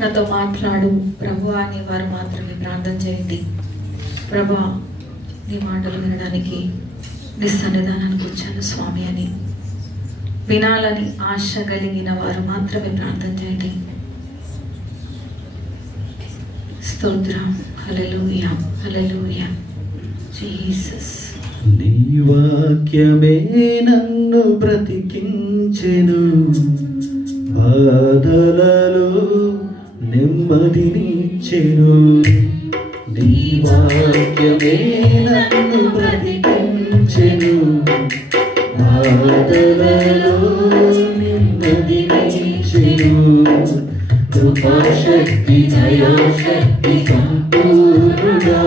నాతో మాట్లాడు ప్రభువా అని వారు మాత్రమే ప్రార్థన చేయండి. ప్రభువా, నీ మాటలు వినడానికి నీ సన్నిధానానికి వచ్చాను స్వామి అని వినాలని ఆశ కలిగిన వారు మాత్రమే ప్రార్థన చేయండి. స్తోత్రం. హల్లెలూయా, హల్లెలూయా. జీసస్. నీ వాక్యమే నన్ను బ్రతికించెను, బాధలలో నెమ్మదినిచ్చెను. నీ వాక్యమే నన్ను బ్రతికించెను, బాధలలో నెమ్మదినిచ్చెను. కృపాశక్తి దయాశక్తి సంపూర్ణుడా,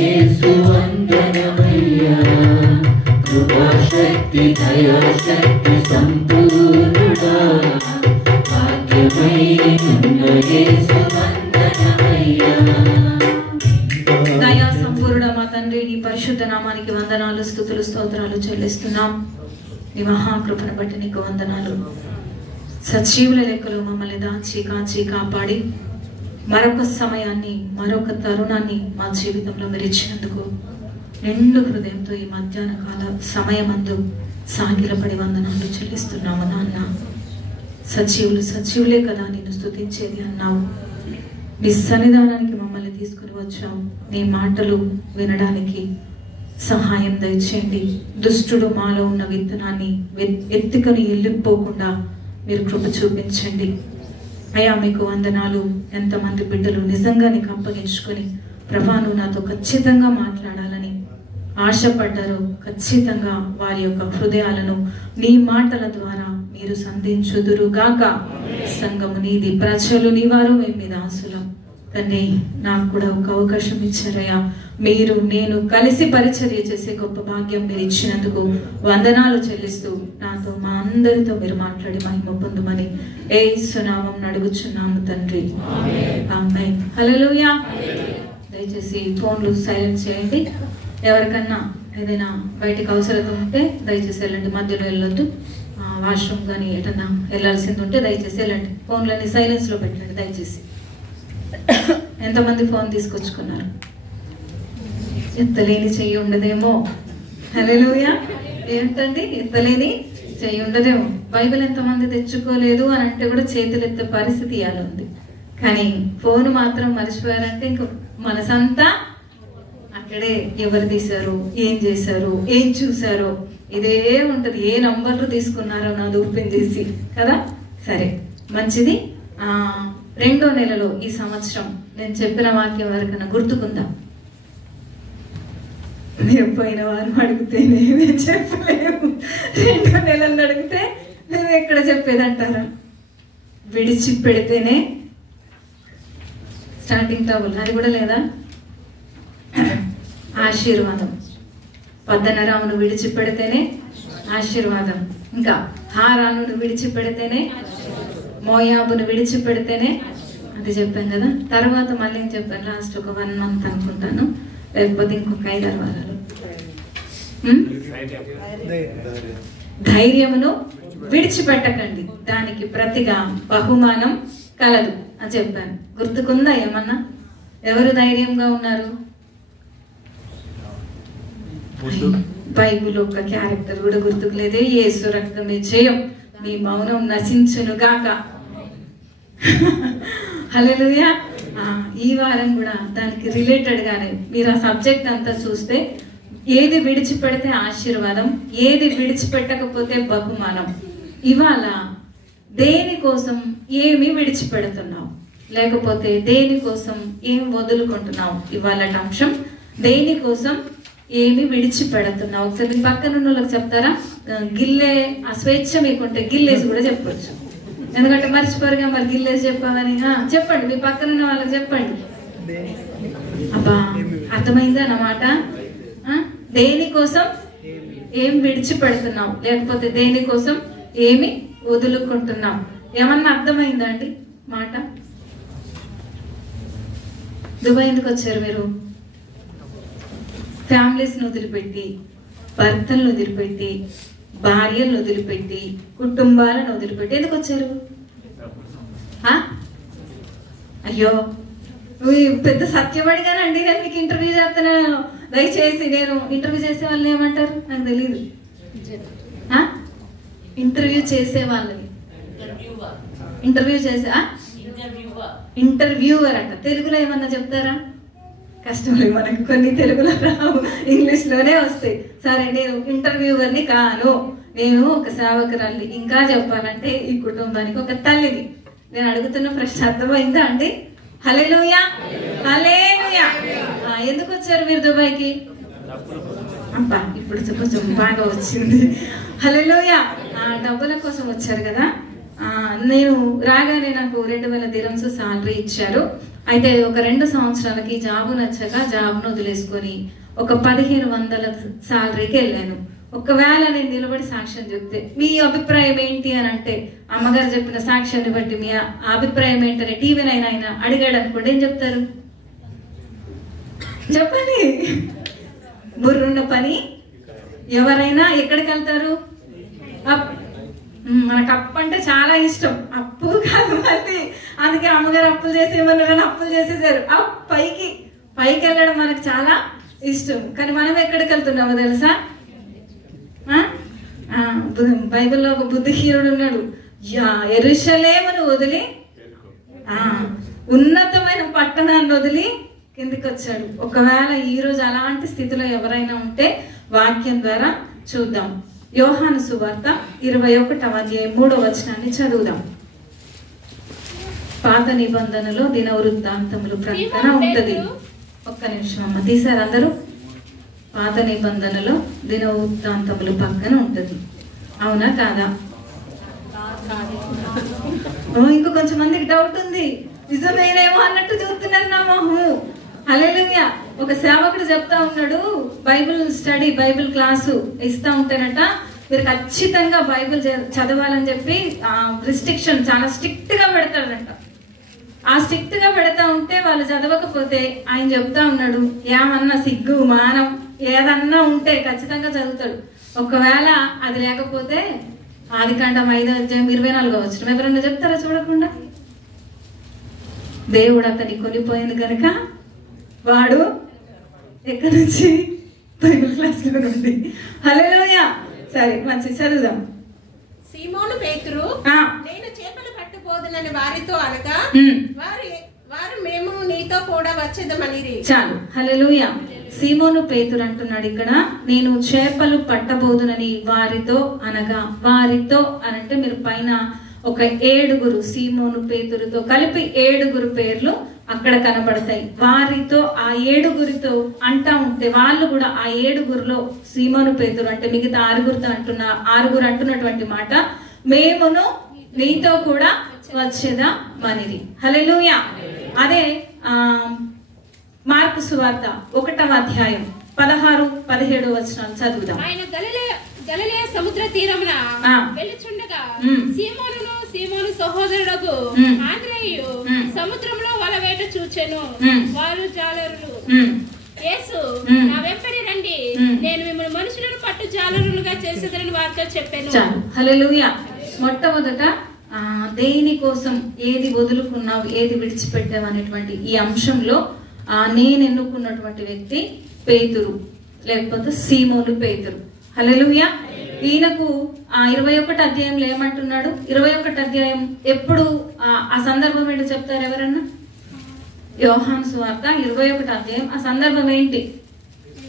యేసు వందనమయ్యా. కృపాశక్తి దయాశక్తి సంపూర్ణుడా, భాగ్యమైన యేసు వందనమయ్యా. దయా సంపూర్ణ మా తండ్రి, నీ పరిశుద్ధ నామానికి వందనాలు, స్తుతులు, స్తోత్రాలు చెల్లిస్తున్నాం. నీ మహాకృపను బట్టి నీకు వందనాలు. సజీవుల లెక్కలో మమ్మల్ని దాచి కాచి కాపాడి మరొక సమయాన్ని, మరొక తరుణాన్ని మా జీవితంలో మీరు ఇచ్చినందుకు నిండు హృదయంతో ఈ మధ్యాహ్న కాల సమయమందు సాగిలపడి వందనాలు చెల్లిస్తున్నాము నాన్న. సజీవులు సజీవులే కదా నిన్ను స్తుతించేది అన్నావు. నీ సన్నిధానానికి మమ్మల్ని తీసుకుని వచ్చావు. నీ మాటలు వినడానికి సహాయం దయచేయండి. దుష్టుడు మాలో ఉన్న విత్తనాన్ని ఎత్తుకొని వెళ్ళిపోకుండా మీరు కృప చూపించండి అయ్యా. మీకు వందనాలు. ఎంతమంది బిడ్డలు నిజంగా నీకు అప్పగించుకొని ప్రభా నువ్వు నాతో ఖచ్చితంగా మాట్లాడాలని ఆశపడ్డారో ఖచ్చితంగా వారి యొక్క హృదయాలను నీ మాటల ద్వారా మీరు సంధించుదురుగాక. సంఘము నీది, ప్రజలు నీ వారు, మేము మీద ఆశలం తండ్రి. నాకు కూడా ఒక అవకాశం ఇచ్చారయ్యా. మీరు నేను కలిసి పరిచర్య చేసే గొప్ప భాగ్యం మీరు ఇచ్చినందుకు వందనాలు చెల్లిస్తూ నాతో మా అందరితో మీరు మాట్లాడి మహిమ పొందుమని యేసు నామమున అడుగుచున్నాము తండ్రి. ఆమేన్. హల్లెలూయా. దయచేసి ఫోన్లు సైలెంట్ చేయండి. ఎవరికన్నా ఏదైనా బయటికి అవసరం ఉంటే దయచేసి వెళ్ళండి, మధ్యలో వెళ్ళొద్దు. వాష్రూమ్ కానీ ఎటన్నా వెళ్ళాల్సింది ఉంటే దయచేసి వెళ్ళండి. ఫోన్లన్నీ సైలెన్స్ లో పెట్టండి దయచేసి. ఎంతమంది ఫోన్ తీసుకొచ్చుకున్నారు? ఎత్తలేని చెయ్యి ఉండదేమో. హల్లెలూయా. ఏంటండి ఎత్తలేని చెయ్యి ఉండదేమో. బైబిల్ ఎంతమంది తెచ్చుకోలేదు అని అంటే కూడా చేతులు ఎత్తే పరిస్థితి ఇవాళ ఉంది. కానీ ఫోన్ మాత్రం మర్చిపోయారంటే ఇంక మనసంతా అక్కడే. ఎవరు తీశారు, ఏం చేశారు, ఏం చూసారో ఇదే ఉంటది. ఏ నంబర్లు తీసుకున్నారో నాది ఓపెన్ చేసి కదా. సరే, మంచిది. 2వ నెలలో ఈ సంవత్సరం నేను చెప్పిన వాక్యం ఎవరికైనా గుర్తుకుందా? మీరు పోయిన వారం అడిగితే మేమే చెప్పలేము, 2వ నెలలు అడిగితే మేము ఎక్కడ చెప్పేదంటారా? విడిచిపెడితేనే స్టార్టింగ్ ట్రబుల్. అది కూడా లేదా? ఆశీర్వాదం. పద్దనరామును విడిచిపెడితేనే ఆశీర్వాదం. ఇంకా హారానును విడిచిపెడితేనే, మోయాబును విడిచిపెడితేనే, అది చెప్పాను కదా. తర్వాత మళ్ళీ ఏం చెప్పాను? లాస్ట్ ఒక 1 month అనుకుంటాను, లేకపోతే ఇంకొక 5-6 వారాలు. ధైర్యమును విడిచిపెట్టకండి, దానికి ప్రతిగా బహుమానం కలదు అని చెప్పాను. గుర్తుకుందా ఏమన్నా? ఎవరు ధైర్యంగా ఉన్నారు? బైబిల్ ఒక క్యారెక్టర్ కూడా గుర్తుకులేదే. యేసు రక్తమే జయం, మీ మౌనం నశించును గాక. హల్లెలూయా. ఈ వారం కూడా దానికి రిలేటెడ్ గానే మీరు ఆ సబ్జెక్ట్ అంతా చూస్తే ఏది విడిచిపెడితే ఆశీర్వాదం, ఏది విడిచిపెట్టకపోతే బహుమానం. ఇవాళ దేనికోసం ఏమి విడిచిపెడుతున్నావు, లేకపోతే దేనికోసం ఏం వదులుకుంటున్నావు? ఇవాళ అంశం దేనికోసం ఏమి విడిచిపెడుతున్నావు. ఒకసారి మీ పక్కన ఉన్న వాళ్ళకి చెప్తారా? గిల్లే ఆ స్వేచ్ఛ మీకుంటే గిల్లేసి కూడా చెప్పొచ్చు, ఎందుకంటే మర్చిపోరుగా మరి గిల్లేసి చెప్పాలని. చెప్పండి, మీ పక్కన ఉన్న వాళ్ళకి చెప్పండి. అబ్బా, అర్థమైందా అన్నమాట? దేనికోసం ఏం విడిచిపెడుతున్నావు, లేకపోతే దేనికోసం ఏమి వదులుకుంటున్నావు? ఏమన్నా అర్థమైందా అండి మాట? దుబాయ్ ఎందుకు వచ్చారు మీరు? ఫ్యామిలీస్ని వదిలిపెట్టి, భర్తలను వదిలిపెట్టి, భార్యలను వదిలిపెట్టి, కుటుంబాలను వదిలిపెట్టి ఎందుకు వచ్చారు? అయ్యో పెద్ద సత్యం అడిగానండి, నేను మీకు ఇంటర్వ్యూ చేస్తున్నాను, దయచేసి. నేను ఇంటర్వ్యూ చేసే వాళ్ళని ఏమంటారు నాకు తెలియదు. ఇంటర్వ్యూ చేసే వాళ్ళని ఇంటర్వ్యూవర్ అంట. తెలుగులో ఏమన్నా చెప్తారా? కష్టమే, మనకు కొన్ని తెలుగులో రావు, ఇంగ్లీష్లోనే వస్తాయి. సరే, నేను ఇంటర్వ్యూవర్ని కాను, నేను ఒక సేవకురాలిని. ఇంకా చెప్పాలంటే ఈ కుటుంబానికి ఒక తల్లిని. నేను అడుగుతున్న ప్రశ్న అర్థమైందా అండి? హల్లెలూయా, హల్లెలూయా. ఎందుకు వచ్చారు మీరు దుబాయ్కి? అబ్బా, ఇప్పుడు కొంచెం బాగా వచ్చింది. హల్లెలూయా. డబ్బుల కోసం వచ్చారు కదా. నేను రాగానే నాకు 2000 dirhams సాలరీ ఇచ్చారు. అయితే ఒక 2 సంవత్సరాలకి జాబు నచ్చక జాబ్ను వదిలేసుకొని ఒక 1500 సాలరీకి వెళ్ళాను. ఒకవేళ నేను నిలబడి సాక్ష్యం చెప్తే మీ అభిప్రాయం ఏంటి అని అంటే, అమ్మగారు చెప్పిన సాక్ష్యాన్ని బట్టి మీ అభిప్రాయం ఏంటని టీవీనైనా ఆయన అడిగాడు అనుకోండి, ఏం చెప్తారు? చెప్పండి. బుర్రున్న పని ఎవరైనా ఎక్కడికి వెళ్తారు? మనకు అప్పు అంటే చాలా ఇష్టం. అప్పు కాదు మళ్ళీ, అందుకే అమ్మగారు అప్పులు చేసేమన్నారని అప్పులు చేసేసారు. పైకి వెళ్ళడం మనకు చాలా ఇష్టం. కానీ మనం ఎక్కడికి వెళ్తున్నామో తెలుసా? బైబిల్లో ఒక బుద్ధిహీనుడు ఉన్నాడు. యెరూషలేమును వదిలి ఉన్నతమైన పట్టణాన్ని వదిలి కిందికి వచ్చాడు. ఒకవేళ ఈ రోజు అలాంటి స్థితిలో ఎవరైనా ఉంటే వాక్యం ద్వారా చూద్దాం. యోహాను సువార్త 21వ అధ్యాయం 3వ వచనాన్ని చదువుదాం. పాత నిబంధనలో దిన వృత్తాంతములు ప్రకటన ఉంటది. ఒక్క నిమిషం అమ్మ, తీసారు అందరూ? పాత నిబంధనలో దిన వృత్తాంతములు పక్కన ఉంటది, అవునా కాదా? ఇంకో కొంచెం మందికి డౌట్ ఉంది, నిజమేనేమో అన్నట్టు చూస్తున్నారు నా మొహము. హల్లెలూయా. ఒక సేవకుడు చెప్తా ఉన్నాడు, బైబిల్ స్టడీ, బైబిల్ క్లాసు ఇస్తా ఉంటానట. మీరు ఖచ్చితంగా బైబిల్ చదవాలని చెప్పి రిస్ట్రిక్షన్ చాలా స్ట్రిక్ట్ గా పెడతాడంట. ఆ స్ట్రిక్ట్ గా పెడతా ఉంటే వాళ్ళు చదవకపోతే ఆయన చెప్తా ఉన్నాడు, ఏమన్నా సిగ్గు మానం ఏదన్నా ఉంటే ఖచ్చితంగా చదువుతాడు. ఒకవేళ అది లేకపోతే ఆదికాండం 5వ అధ్యాయం 24వ వచనం ఎవరన్నా చెప్తారా చూడకుండా? దేవుడు అతన్ని కొనిపోయింది కనుక వాడు ఎక్కడి నుంచి? బైబిల్ క్లాస్ లో నుండి. హల్లెలూయా. సరే, మంచి చదువుదాం. సీమోను పేతురు, నేను చేపలు పట్టబోదునని వారితో అనగా వారు మేము నీతో కూడా వచ్చేదమనిరి. చాలు. హల్లెలూయా. సీమోను పేతురు అంటున్నాడు ఇక్కడ, నేను చేపలు పట్టబోదునని వారితో అనగా. వారితో అనంటే మీరు పైన ఒక 7 సీమోను పేతురుతో కలిపి 7 పేర్లు అక్కడ కనబడతాయి. వారితో ఆ 7 అంటా ఉంటే వాళ్ళు కూడా ఆ 7లో సీమోను పేతురు అంటే మిగతా 6 అంటున్నటువంటి మాట, మేమును నీతో కూడా వచ్చేదా మనిది. హల్లెలూయా. అదే మార్కు సువార్త 1వ అధ్యాయం 16-17 వచనాలు చదువుదాం. ఆయన గలిలయ సముద్ర తీరమున వెళ్ళుచుండగా సీమోను సహోదరుడు ఆంద్రేయు సముద్రంలో వల వేట చూచెను. వారు జాలరులు. యేసు, నా వెంబడి రండి, నేను మిమ్మల్ని మనుషులను పట్టు జాలరులుగా చేసేదని వారితో చెప్పాను. హల్లెలూయా. మొట్టమొదట దేని కోసం ఏది వదులుకున్నావు, ఏది విడిచిపెట్టావు అనేటువంటి ఈ అంశంలో నేను ఎన్నుకున్నటువంటి వ్యక్తి పేతురు, లేకపోతే సీమోను పేతురు. హల్లెలూయా. ఈయనకు 21వ అధ్యాయంలో ఏమంటున్నాడు? 21వ అధ్యాయం ఎప్పుడు ఆ సందర్భం ఏంటో చెప్తారు ఎవరన్నా? యోహాను సువార్త 21వ అధ్యాయం ఆ సందర్భం ఏంటి?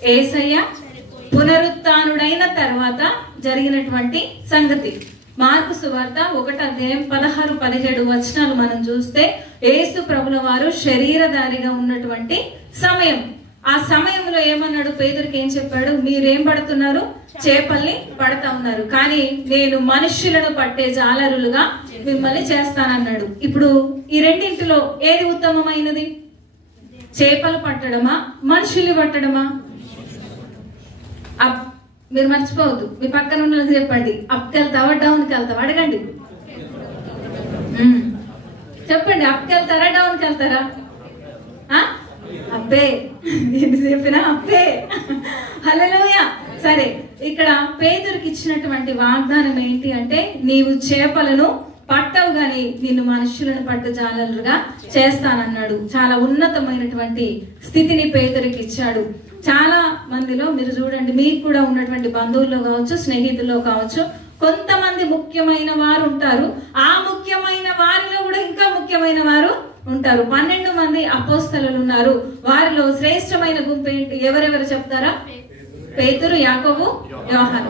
యేసయ్య పునరుత్థానుడైన తర్వాత జరిగినటువంటి సంగతి. మార్కు సువార్త 1వ అధ్యాయం 16-17 వచనాలు మనం చూస్తే యేసు ప్రభుల వారు శరీరధారిగా ఉన్నటువంటి సమయం. ఆ సమయంలో ఏమన్నాడు? పేతురికి ఏం చెప్పాడు? మీరేం పడుతున్నారు? చేపల్ని పడతా ఉన్నారు, కానీ నేను మనుష్యులను పట్టే జాలరులుగా మిమ్మల్ని చేస్తానన్నాడు. ఇప్పుడు ఈ రెండింటిలో ఏది ఉత్తమమైనది? చేపలు పట్టడమా, మనుషుల్ని పట్టడమా? మీరు మర్చిపోవద్దు, మీ పక్కన ఉన్న చెప్పండి, అప్కి వెళ్తావా డౌన్కి వెళ్తావా అడగండి. చెప్పండి, అప్కి వెళ్తారా డౌన్కి వెళ్తారా? అబ్బే, నేను చెప్పినా అబ్బే. హల్లెలూయా. సరే, ఇక్కడ పేతురికి ఇచ్చినటువంటి వాగ్దానం ఏంటి అంటే, నీవు చేపలను పట్టవు గాని నిన్ను మనుషులను పట్టు జాలరుగా చేస్తానన్నాడు. చాలా ఉన్నతమైనటువంటి స్థితిని పేతురుకి ఇచ్చాడు. చాలా మందిలో మీరు చూడండి, మీకు కూడా ఉన్నటువంటి బంధువుల్లో కావచ్చు, స్నేహితుల్లో కావచ్చు, కొంతమంది ముఖ్యమైన వారు ఉంటారు. ఆ ముఖ్యమైన వారిలో కూడా ఇంకా ముఖ్యమైన వారు ఉంటారు. 12 మంది అపోస్తలులు ఉన్నారు. వారిలో శ్రేష్టమైన గుంపు ఏంటి? ఎవరెవరు చెప్తారా? పేతురు, యాకోబు, యోహాను.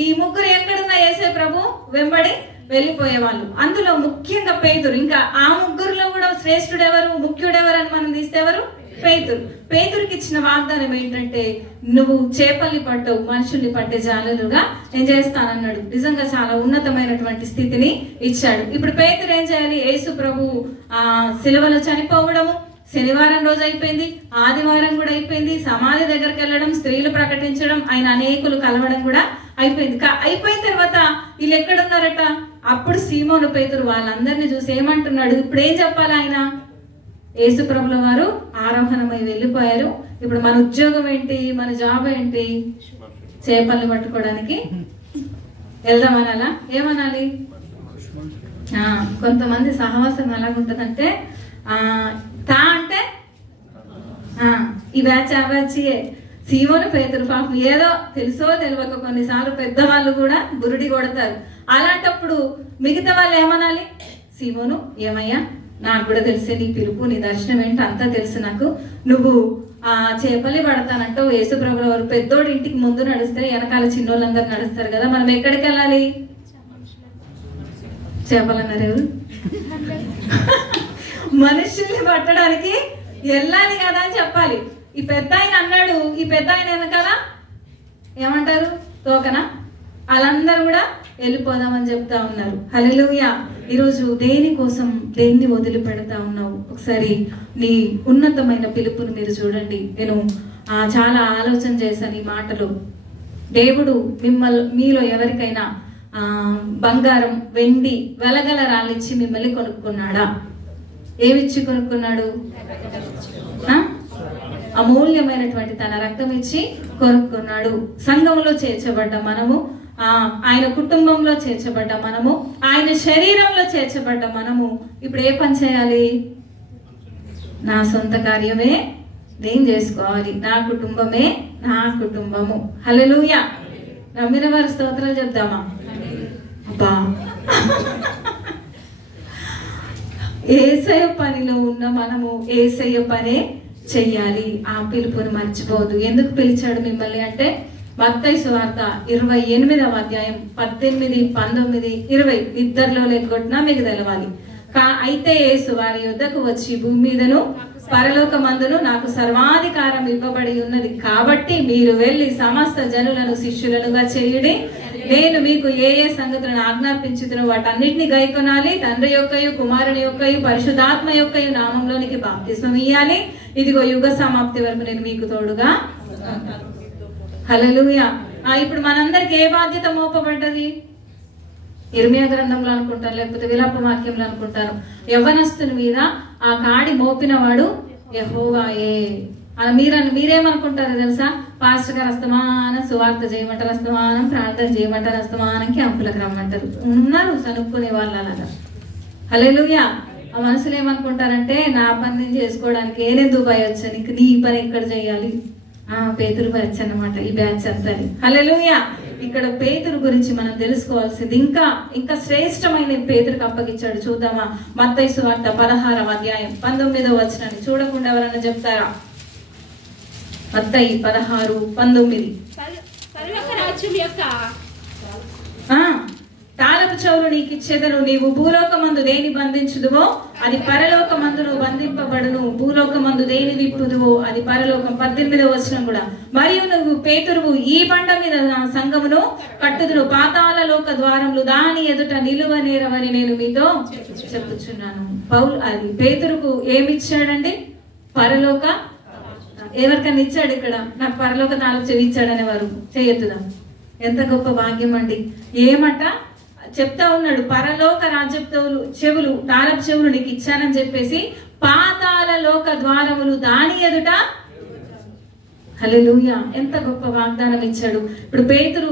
ఈ ముగ్గురు ఎక్కడున్నా యేసు ప్రభు వెంబడి వెళ్ళిపోయేవాళ్ళు. అందులో ముఖ్యంగా పేతురు. ఇంకా ఆ ముగ్గురులో కూడా శ్రేష్ఠుడు ఎవరు, ముఖ్యుడు ఎవరు అని మనం తీస్తే ఎవరు? పేతురు. పేతురుకి ఇచ్చిన వాగ్దానం ఏంటంటే, నువ్వు చేపల్ని పట్టవు, మనుషుల్ని పట్టే జాలరుగా నేను చేస్తానన్నాడు. నిజంగా చాలా ఉన్నతమైనటువంటి స్థితిని ఇచ్చాడు. ఇప్పుడు పేతురు ఏం చేయాలి? యేసు ప్రభు సిలువలో చనిపోవడము శనివారం రోజు అయిపోయింది, ఆదివారం కూడా అయిపోయింది, సమాధి దగ్గరికి వెళ్ళడం, స్త్రీలు ప్రకటించడం, ఆయన అనేకులు కలవడం కూడా అయిపోయింది. అయిపోయిన తర్వాత వీళ్ళు ఎక్కడున్నారట? అప్పుడు సీమోను పేతురు వాళ్ళందరినీ చూసి ఏమంటున్నాడు? ఇప్పుడు ఏం చెప్పాలి ఆయన? యేసు ప్రభుల వారు ఆరోహణమై వెళ్ళిపోయారు. ఇప్పుడు మన ఉద్యోగం ఏంటి, మన జాబ్ ఏంటి? చేపల్ని పట్టుకోవడానికి వెళ్దామనాలా? ఏమనాలి? కొంతమంది సహవాసం ఎలాగుంటదంటే, తా అంటే ఈ బ్యాచ్ ఆ బ్యాచ్. సీమోను పేతురు పాపం ఏదో తెలుసో తెలియక కొన్నిసార్లు పెద్దవాళ్ళు కూడా బురుడి కొడతారు. అలాంటప్పుడు మిగతా వాళ్ళు ఏమనాలి? సీమోను, ఏమయ్యా, నాకు కూడా తెలిసే నీ పిలుపు, నీ దర్శనం ఏంటి అంతా తెలుసు నాకు. నువ్వు చేపలి పడతానంటావు. యేసు ప్రభుల వారు పెద్దోడి ఇంటికి ముందు నడిస్తే వెనకాల చిన్నోళ్ళందరూ నడుస్తారు కదా, మనం ఎక్కడికి వెళ్ళాలి? చేపలన్నారు ఎవరు? మనుషుల్ని పట్టడానికి వెళ్ళాలి కదా అని చెప్పాలి. ఈ పెద్ద ఆయన అన్నాడు. ఈ పెద్ద ఆయన వెనకాల ఏమంటారు? తోకనా? వాళ్ళందరూ కూడా వెళ్ళిపోదామని చెప్తా ఉన్నారు. హల్లెలూయా. ఈరోజు దేని కోసం దేన్ని వదిలిపెడతా ఉన్నావు? ఒకసారి నీ ఉన్నతమైన పిలుపును మీరు చూడండి. నేను చాలా ఆలోచన చేశాను ఈ మాటలు. దేవుడు మీలో ఎవరికైనా బంగారం, వెండి, వెలగల రాళ్ళిచ్చి మిమ్మల్ని కొనుక్కున్నాడా? ఏమిచ్చి కొనుక్కున్నాడు? అమూల్యమైనటువంటి తన రక్తం ఇచ్చి కొనుక్కున్నాడు. సంఘంలో చేర్చబడ్డ మనము, ఆయన కుటుంబంలో చేర్చబడ్డ మనము, ఆయన శరీరంలో చేర్చబడ్డ మనము ఇప్పుడు ఏ పని చేయాలి? నా సొంత కార్యమే నేను చేసుకోవాలి. నా కుటుంబమే నా కుటుంబము. హల్లెలూయా. నమ్మిన వారి స్తోత్రాలు చెప్దామా? అబ్బా, యేసయ్య పనిలో ఉన్న మనము యేసయ్య పనే చెయ్యాలి. ఆ పిలుపుని మర్చిపోవద్దు. ఎందుకు పిలిచాడు మిమ్మల్ని అంటే, మత్తయి సువార్త 28వ అధ్యాయం 18, 19, 20 ఇద్దరిలో లెగ్గొట్టినా మీకు తెలవాలి. అయితే యేసు వారి యుద్ధకు వచ్చి, భూమి మీదను పరలోకమందును నాకు సర్వాధికారం ఇవ్వబడి ఉన్నది కాబట్టి మీరు వెళ్ళి సమస్త జనులను శిష్యులనుగా చేయుడి. నేను మీకు ఏ ఏ సంగతులను ఆజ్ఞాపించుతున్నో వాటన్నిటిని గైకొనాలి. తండ్రి యొక్కయు, కుమారుని యొక్కయు, పరిశుద్ధాత్మ యొక్కయు నామంలోనికి బాప్తిస్మం ఇయ్యాలి. ఇదిగో యుగ సమాప్తి వరకు నేను మీకు తోడుగా. హల్లెలూయా. ఇప్పుడు మనందరికి ఏ బాధ్యత మోపబడ్డది? ఇర్మియా గ్రంథంలో అనుకుంటారు, లేకపోతే విలాప వాక్యంలో అనుకుంటారు. యవ్వనస్తుని మీద ఆ కాడి మోపినవాడు యెహోవాయే. మీరేమనుకుంటారో తెలుసా? పాస్టర్ గారు అస్తమానం సువార్త చేయమంటారు, అస్తమానం ప్రార్థన చేయమంటారు, అస్తమానం క్యాంపులకు రమ్మంటారు. ఉన్నారు చనుక్కునే వాళ్ళు అలాగా. హల్లెలూయా. ఆ మనుషులు ఏమనుకుంటారంటే, నా పని నేను చేసుకోవడానికి నేను దుబాయ్ వచ్చాను, ఇంక నీ పని ఎక్కడ చేయాలి? పేతురు బ్యాచ్ అన్నమాట ఈ బ్యాచ్ అంతా. హల్లెలూయా. ఇక్కడ పేతురు గురించి మనం తెలుసుకోవాల్సింది ఇంకా శ్రేష్టమైన పేతురుకు అప్పగించాడు. చూద్దామా? మత్తయి సువార్త 16వ అధ్యాయం 19వ వచనాన్ని చూడకుండా ఎవరన్నా చెప్తారా? మత్తయి 16:19. తాళపు చెవులు నీకు ఇచ్చేదను, నీవు భూలోకమందు దేని బంధించుదువో అది పరలోకమందును బంధింపబడును, భూలోకమందు దేని విప్పుదువో అది పరలోకం. 18వ వచనం కూడా. మరియు నువ్వు పేతురువు, ఈ బండ మీద సంఘమును కట్టుదును, పాతాళ లోక ద్వారములు దాని ఎదుట నిలువనేరవని నేను మీతో చెప్పుచున్నాను. అది పేతురుకు ఏమిచ్చాడండి? పరలోక. ఎవరికన్నా ఇచ్చాడు ఇక్కడ? నాకు పరలోక తాళపు చెవి ఇచ్చాడనేవారు చేయొద్దుదాం. ఎంత గొప్ప భాగ్యం అండి. ఏమట చెప్తా ఉన్నాడు? పరలోక రాజ్యపు చెవులు, తాళపు చెవులు నీకు ఇచ్చానని చెప్పేసి, పాతాళ లోక ద్వారములు దాని ఎదుట. హల్లెలూయా. ఎంత గొప్ప వాగ్దానం ఇచ్చాడు. ఇప్పుడు పేతురు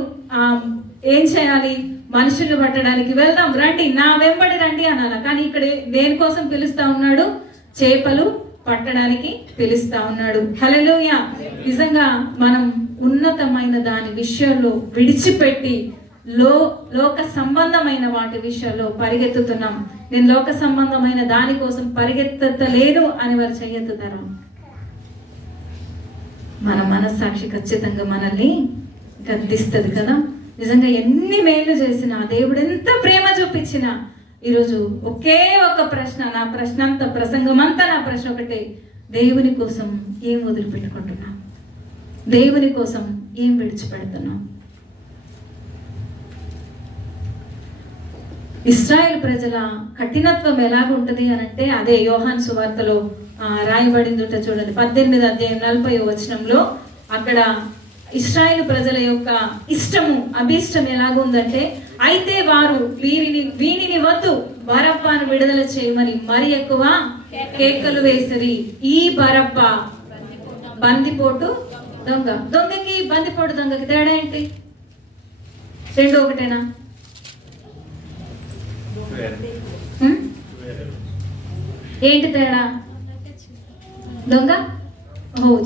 ఏం చేయాలి? మనుషుల్ని పట్టడానికి వెళ్దాం, రండి నా వెంబడి రండి అనాల. కానీ ఇక్కడ దేనికోసం పిలుస్తా ఉన్నాడు? చేపలు పట్టడానికి పిలుస్తా ఉన్నాడు. హల్లెలూయా. నిజంగా మనం ఉన్నతమైన దాని విషయంలో విడిచిపెట్టి లోక సంబంధమైన వాటి విషయంలో పరిగెత్తుతున్నాం. నేను లోక సంబంధమైన దానికోసం పరిగెత్తలేదు అని వారు చెయ్యెత్తుతారు. మన మనస్సాక్షి ఖచ్చితంగా మనల్ని గద్దిస్తుంది కదా. నిజంగా ఎన్ని మేలు చేసినా, దేవుడు ఎంత ప్రేమ చూపించినా, ఈరోజు ఒకే ఒక ప్రశ్న, నా ప్రశ్న అంతా, ప్రసంగం అంతా నా ప్రశ్న ఒకటే: దేవుని కోసం ఏం వదిలిపెట్టుకుంటున్నాం? దేవుని కోసం ఏం విడిచిపెడుతున్నాం? ఇశ్రాయేల్ ప్రజల కఠినత్వం ఎలాగుంటది అని అంటే, అదే యోహాను సువార్తలో రాయబడింది చూడండి, 18వ అధ్యాయం 40వ వచనంలో. అక్కడ ఇశ్రాయేలు ప్రజల యొక్క ఇష్టము అభిష్టం ఎలాగుందంటే, అయితే వారు వీనిని వద్దు, బరబ్బను విడుదల చేయమని మరి ఎక్కువ కేకలు వేసిరి. ఈ బరబ్బ బందిపోటు దొంగ. దొంగకి బందిపోటు దొంగకి తేడా ఏంటి? రెండు ఒకటేనా? ఏంటి తేడా? దొంగ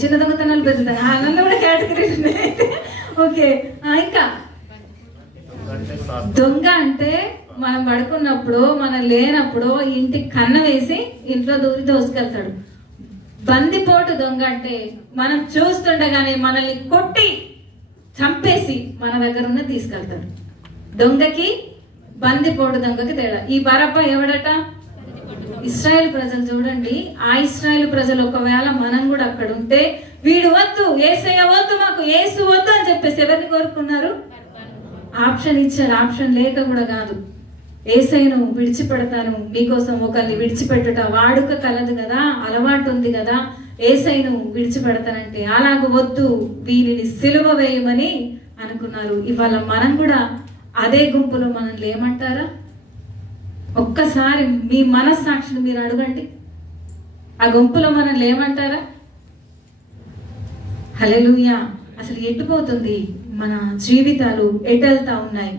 చిన్న దొంగతనాలు పెరుగుతాయి, నన్ను కూడా కేటగిరీ. ఓకే, ఇంకా దొంగ అంటే మనం పడుకున్నప్పుడు, మనం లేనప్పుడు ఇంటికి కన్న వేసి ఇంట్లో దూరి దోసుకెళ్తాడు. బందిపోటు దొంగ అంటే మనం చూస్తుండగానే మనల్ని కొట్టి చంపేసి మన దగ్గర ఉన్న తీసుకెళ్తాడు. దొంగకి బందిపోటు దొంగకి తేడా. ఈ బరబ్బ ఎవడట? ఇశ్రాయేల్ ప్రజలు. చూడండి, ఆ ఇశ్రాయేల్ ప్రజలు ఒకవేళ మనం కూడా అక్కడ ఉంటే, వీడు వద్దు, యేసయ్య వద్దు, మాకు యేసు వద్దు అని చెప్పేసి ఎవరిని కోరుకున్నారు? ఆప్షన్ ఇచ్చారు. ఆప్షన్ లేక కూడా కాదు, యేసయ్యను విడిచిపెడతాను మీకోసం ఒకరిని విడిచిపెట్టుట వాడుక కలదు కదా, అలవాటు ఉంది కదా, యేసయ్యను విడిచిపెడతానంటే అలాగ వద్దు, వీరిని సిలువ వేయమని అనుకున్నారు. ఇవాళ మనం కూడా అదే గుంపులో మనల్ని ఏమంటారా? ఒక్కసారి మీ మనస్సాక్షిని మీరు అడగండి, ఆ గుంపులో మనల్ని ఏమంటారా? హల్లెలూయా. అసలు ఎట్టుపోతుంది మన జీవితాలు, ఎటెళ్తా ఉన్నాయి?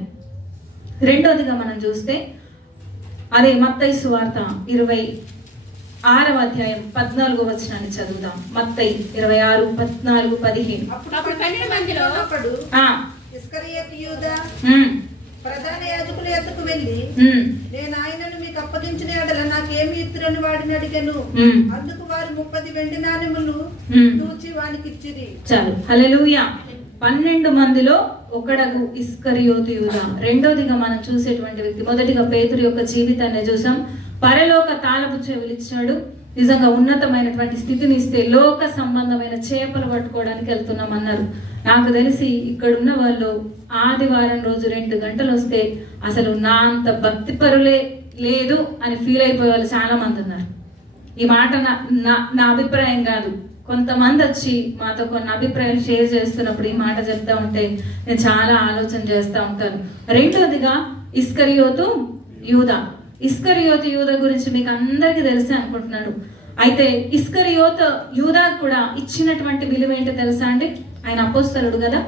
రెండోదిగా మనం చూస్తే, అదే మత్తయి సువార్త 26వ అధ్యాయం 14వ వచనాన్ని చదువుదాం. మత్తయి 26, 14, 15. అప్పుడు 12 మందిలో ఒకడు ఇస్కరియోతు యూదా ప్రధాన యాజకుల యొద్దకు వెళ్ళి, నేను ఆయనను మీకు అప్పగించిన యెడల నాకేమి ఇత్తురని వాడిని అడిగాను. అందుకు వారు 30 వెండి నాణెములు తూచి వానికి ఇచ్చిరి. చాలు. హల్లెలూయా. 12 మందిలో ఒకడగు ఇస్కరియోతు యూదా. రెండోదిగా మనం చూసేటువంటి వ్యక్తి, మొదటిగా పేతురు యొక్క జీవితాన్ని చూసాం. పరలోక తాళపు చెవులు ఇచ్చాడు. నిజంగా ఉన్నతమైనటువంటి స్థితిని ఇస్తే లోక సంబంధమైన చేపలు పట్టుకోవడానికి వెళ్తున్నాం అన్నారు. నాకు తెలిసి ఇక్కడున్న వాళ్ళు ఆదివారం రోజు 2 గంటలు వస్తే అసలు నా అంత భక్తి పరులే లేదు అని ఫీల్ అయిపోయే వాళ్ళు చాలా మంది ఉన్నారు. ఈ మాట నా అభిప్రాయం కాదు. కొంతమంది వచ్చి మాతో కొన్ని అభిప్రాయాలు షేర్ చేస్తున్నప్పుడు ఈ మాట చెప్తా ఉంటే నేను చాలా ఆలోచన చేస్తూ ఉంటాను. రెండోదిగా ఇస్కరియోతు యూదా. ఇస్కరియోతు యూదా గురించి మీకు అందరికీ తెలిసే అనుకుంటున్నాడు. అయితే ఇస్కరియోతు యూదా కూడా ఇచ్చినటువంటి విలువ ఏంటో తెలుసా అండి? ఆయన అపోస్తలుడు కదా.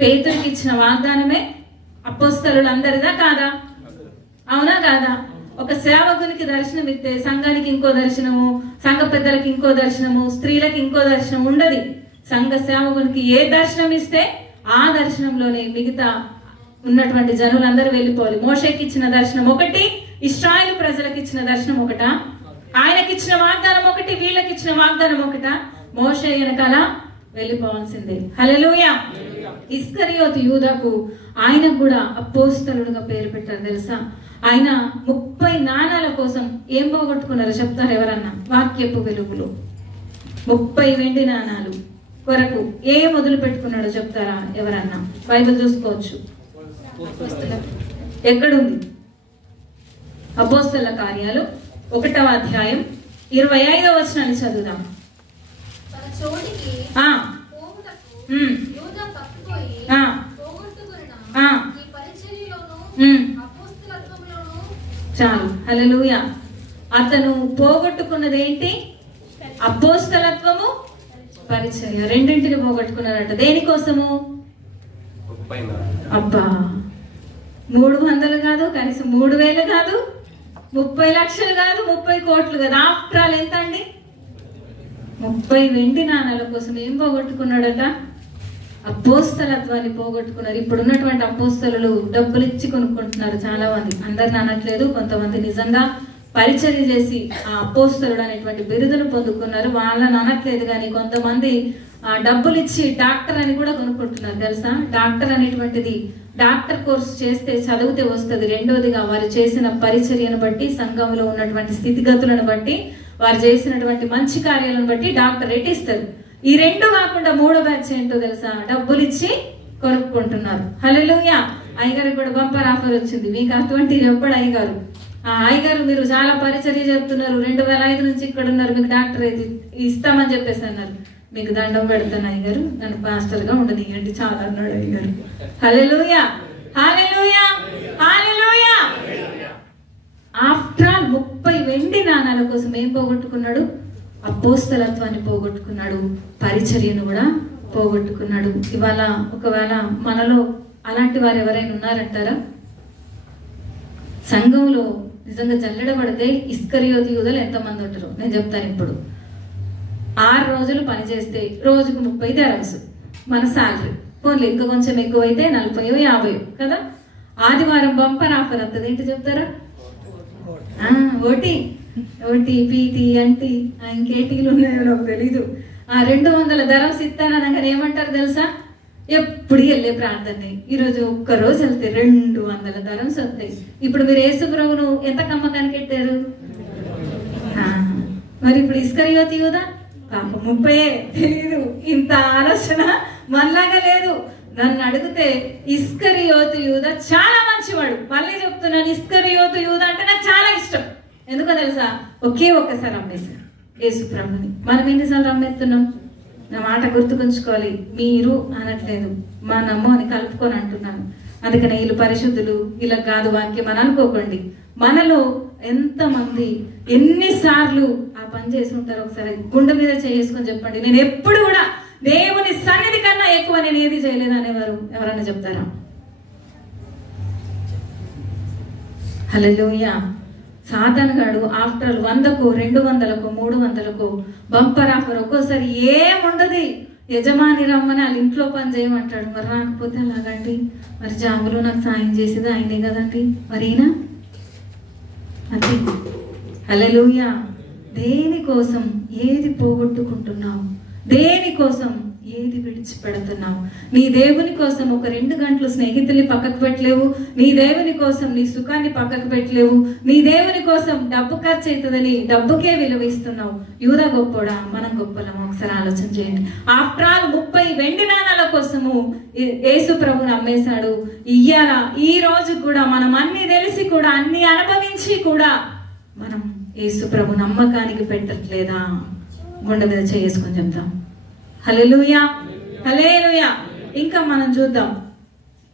పేతురుకి ఇచ్చిన వాగ్దానమే అపోస్తలులందరిదా కాదా? అవునా కాదా? ఒక సేవకునికి దర్శనం ఇస్తే సంఘానికి ఇంకో దర్శనము, సంఘ పెద్దలకి ఇంకో దర్శనము, స్త్రీలకు ఇంకో దర్శనం ఉండదు. సంఘ సేవకునికి ఏ దర్శనం ఇస్తే ఆ దర్శనంలోనే మిగతా ఉన్నటువంటి జనులందరూ వెళ్ళిపోవాలి. మోషేకి ఇచ్చిన దర్శనం ఒకటి, ఇశ్రాయేలు ప్రజలకు ఇచ్చిన దర్శనం ఒకటా? ఆయనకి ఇచ్చిన వాగ్దానం ఒకటి, వీళ్ళకి ఇచ్చిన వాగ్దానం ఒకటా? మోషే వెనకాల వెళ్ళిపోవాల్సిందే. హల్లెలూయా. ఇస్కరియోతు యూదాకు ఆయనకు కూడా అపోస్తలుడుగా పేరు పెట్టారు తెలుసా? ఆయన 30 నాణాల కోసం ఏం పోగొట్టుకున్నారో చెప్తారు ఎవరన్నా? వాక్యపు వెలుగులో 30 వెండి నాణాలు కొరకు ఏం మొదలు పెట్టుకున్నాడో చెప్తారా ఎవరన్నా? బైబిల్ చూసుకోవచ్చు. ఎక్కడుంది? అపోస్తల కార్యాలు 1వ అధ్యాయం 25వ వచనాన్ని చదువుదాం. చాలు. హల్లెలూయా. అతను పోగొట్టుకున్నది ఏంటి? అపోస్తలత్వము, పరిచర్య. రెండింటిని పోగొట్టుకున్నారట. దేనికోసము? అబ్బా, 300 కాదు, కనీసం 3000 కాదు, 30 లక్షలు కాదు, 30 కోట్లు కాదు. ఆఫ్టర్ ఆల్ ఎంత అండి? 30 వెండి నాణాల కోసం ఏం పోగొట్టుకున్నాడట? అపోస్తలత్వాన్ని పోగొట్టుకున్నారు. ఇప్పుడున్నటువంటి అపోస్తలు డబ్బులు ఇచ్చి కొనుక్కుంటున్నారు చాలా మంది. అందరిని అనట్లేదు, కొంతమంది నిజంగా పరిచర్య చేసి ఆ అపోస్తలుడు అనేటువంటి బిరుదును పొందుకున్నారు, వాళ్ళని అనట్లేదు. కానీ కొంతమంది డబ్బులు ఇచ్చి డాక్టర్ అని కూడా కొనుక్కుంటున్నారు. తెలుసా? డాక్టర్ అనేటువంటిది డాక్టర్ కోర్సు చేస్తే చదివితే వస్తుంది. రెండోదిగా వారు చేసిన పరిచర్యను బట్టి, సంఘంలో ఉన్నటువంటి స్థితిగతులను బట్టి, వారు చేసినటువంటి మంచి కార్యాలను బట్టి డాక్టరేట్ ఇస్తారు. ఈ రెండు కాకుండా మూడో బ్యాచ్ ఏంటో తెలుసా? డబ్బులు ఇచ్చి కొనుక్కుంటున్నారు. హల్లెలూయా. అయ్యగారికి కూడా బంపర్ ఆఫర్ వచ్చింది. మీకు అటువంటి ఎప్పుడు అయ్యగారు, అయ్యగారు మీరు చాలా పరిచర్య చెప్తున్నారు, 2005 నుంచి ఇక్కడ ఉన్నారు, మీకు డాక్టరేట్ ఇస్తామని చెప్పేసి అన్నారు. మీకు దండం పెడతాను అయ్యగారు, నన్ను పాస్టర్ గా ఉండనియండి చాలా అన్నాడు అయ్యగారు. హల్లెలూయా, హల్లెలూయా, హల్లెలూయా. ఆఫ్టర్ ఆల్ 30 వెండి నాణాల కోసం ఏం పోగొట్టుకున్నాడు? అపోస్తలత్వాన్ని పోగొట్టుకున్నాడు, పరిచర్యను కూడా పోగొట్టుకున్నాడు. ఇవాళ ఒకవేళ మనలో అలాంటి వారు ఎవరైనా ఉన్నారంటారా? సంఘంలో నిజంగా జల్లెడబడితే ఇస్కరియోతు యూదులు ఎంతమంది ఉంటారు నేను చెప్తాను. ఇప్పుడు 6 రోజులు పని చేస్తే రోజుకు 30 దరమ్స్ మన శాలరీ. పోన్లే ఇంకా కొంచెం ఎక్కువైతే 40, 50 కదా. ఆదివారం బంపర్ ఆఫర్ వస్తుంది. ఏంటి చెప్తారా? ఓటీ, పీటీ, అంటీ, ఇంకేటీలు ఉన్నాయో నాకు తెలీదు. 200 దరమ్స్ ఇస్తాననగానే ఏమంటారు తెలుసా? ఎప్పుడు వెళ్ళే ప్రార్థనే. ఈరోజు ఒక్కరోజు వెళ్తే 200 దరమ్స్ వస్తాయి. ఇప్పుడు మీరు యేసు ప్రభువును ఎంత కమ్మకానికి పెట్టారు? మరి ఇప్పుడు ఇస్కరియోతు యూదా పాపం 30 తెలీదు. ఇంత ఆలోచన మనలాగా లేదు. నన్ను అడిగితే ఇస్కరియోతు యూదా చాలా మంచివాడు. మళ్ళీ చెప్తున్నాను, ఇస్కరియోతు యూదా అంటే నాకు చాలా ఇష్టం. ఎందుకో తెలుసా? ఒకే ఒక్కసారి అమ్మేశారు యేసు ప్రభుని. మనం ఎన్నిసార్లు అమ్మేస్తున్నాం? నా మాట గుర్తుకుంచుకోవాలి. మీరు అనట్లేదు, మనము అని కలుపుకొని అంటున్నాను. అందుకని వీళ్ళు పరిశుద్ధులు, ఇలా కాదు వాక్యం అని అనుకోకండి. మనలో ఎంతమంది ఎన్నిసార్లు ఆ పని చేసి ఉంటారో ఒకసారి గుండె మీద చేసుకొని చెప్పండి. నేను ఎప్పుడు కూడా దేవుని సన్నిధి కన్నా ఎక్కువ నేను ఏది చేయలేదు అనేవారు ఎవరన్నా చెప్తారా? హల్లెలూయా. సాతాను గాడు ఆఫ్టర్ 100కో 200కో 300కో బంపర్ ఆఫర్. ఒక్కోసారి ఏముండదు, యజమాని రమ్మని వాళ్ళ ఇంట్లో పని చేయమంటాడు. మరి రాకపోతే అలాగండి, మరి జాబులో నాకు సాయం చేసేది ఆయనే కదండి, మరీనా అంతే. హల్లెలూయా. దేనికోసం ఏది పోగొట్టుకుంటున్నావు? దేనికోసం ఏది విడిచిపెడుతున్నావు? నీ దేవుని కోసం ఒక 2 గంటలు స్నేహితుల్ని పక్కకు పెట్టలేవు. నీ దేవుని కోసం నీ సుఖాన్ని పక్కకు పెట్టలేవు. నీ దేవుని కోసం డబ్బు ఖర్చు అవుతుందని డబ్బుకే విలువ ఇస్తున్నావు. యూదా గొప్పోడా, మనం గొప్పలమా? ఒకసారి ఆలోచన చేయండి. ఆఫ్టర్ ఆల్ 30 వెండి నాణాల కోసము యేసు ప్రభుని అమ్మేశాడు. ఇయ్యాల ఈ రోజు కూడా మనం అన్ని తెలిసి కూడా, అన్ని అనుభవించి కూడా మనం యేసు ప్రభు నమ్మకానికి పెట్టట్లేదా? గుండె మీద చేసుకొని చెప్తాం. హల్లెలూయా, హల్లెలూయా. ఇంకా మనం చూద్దాం,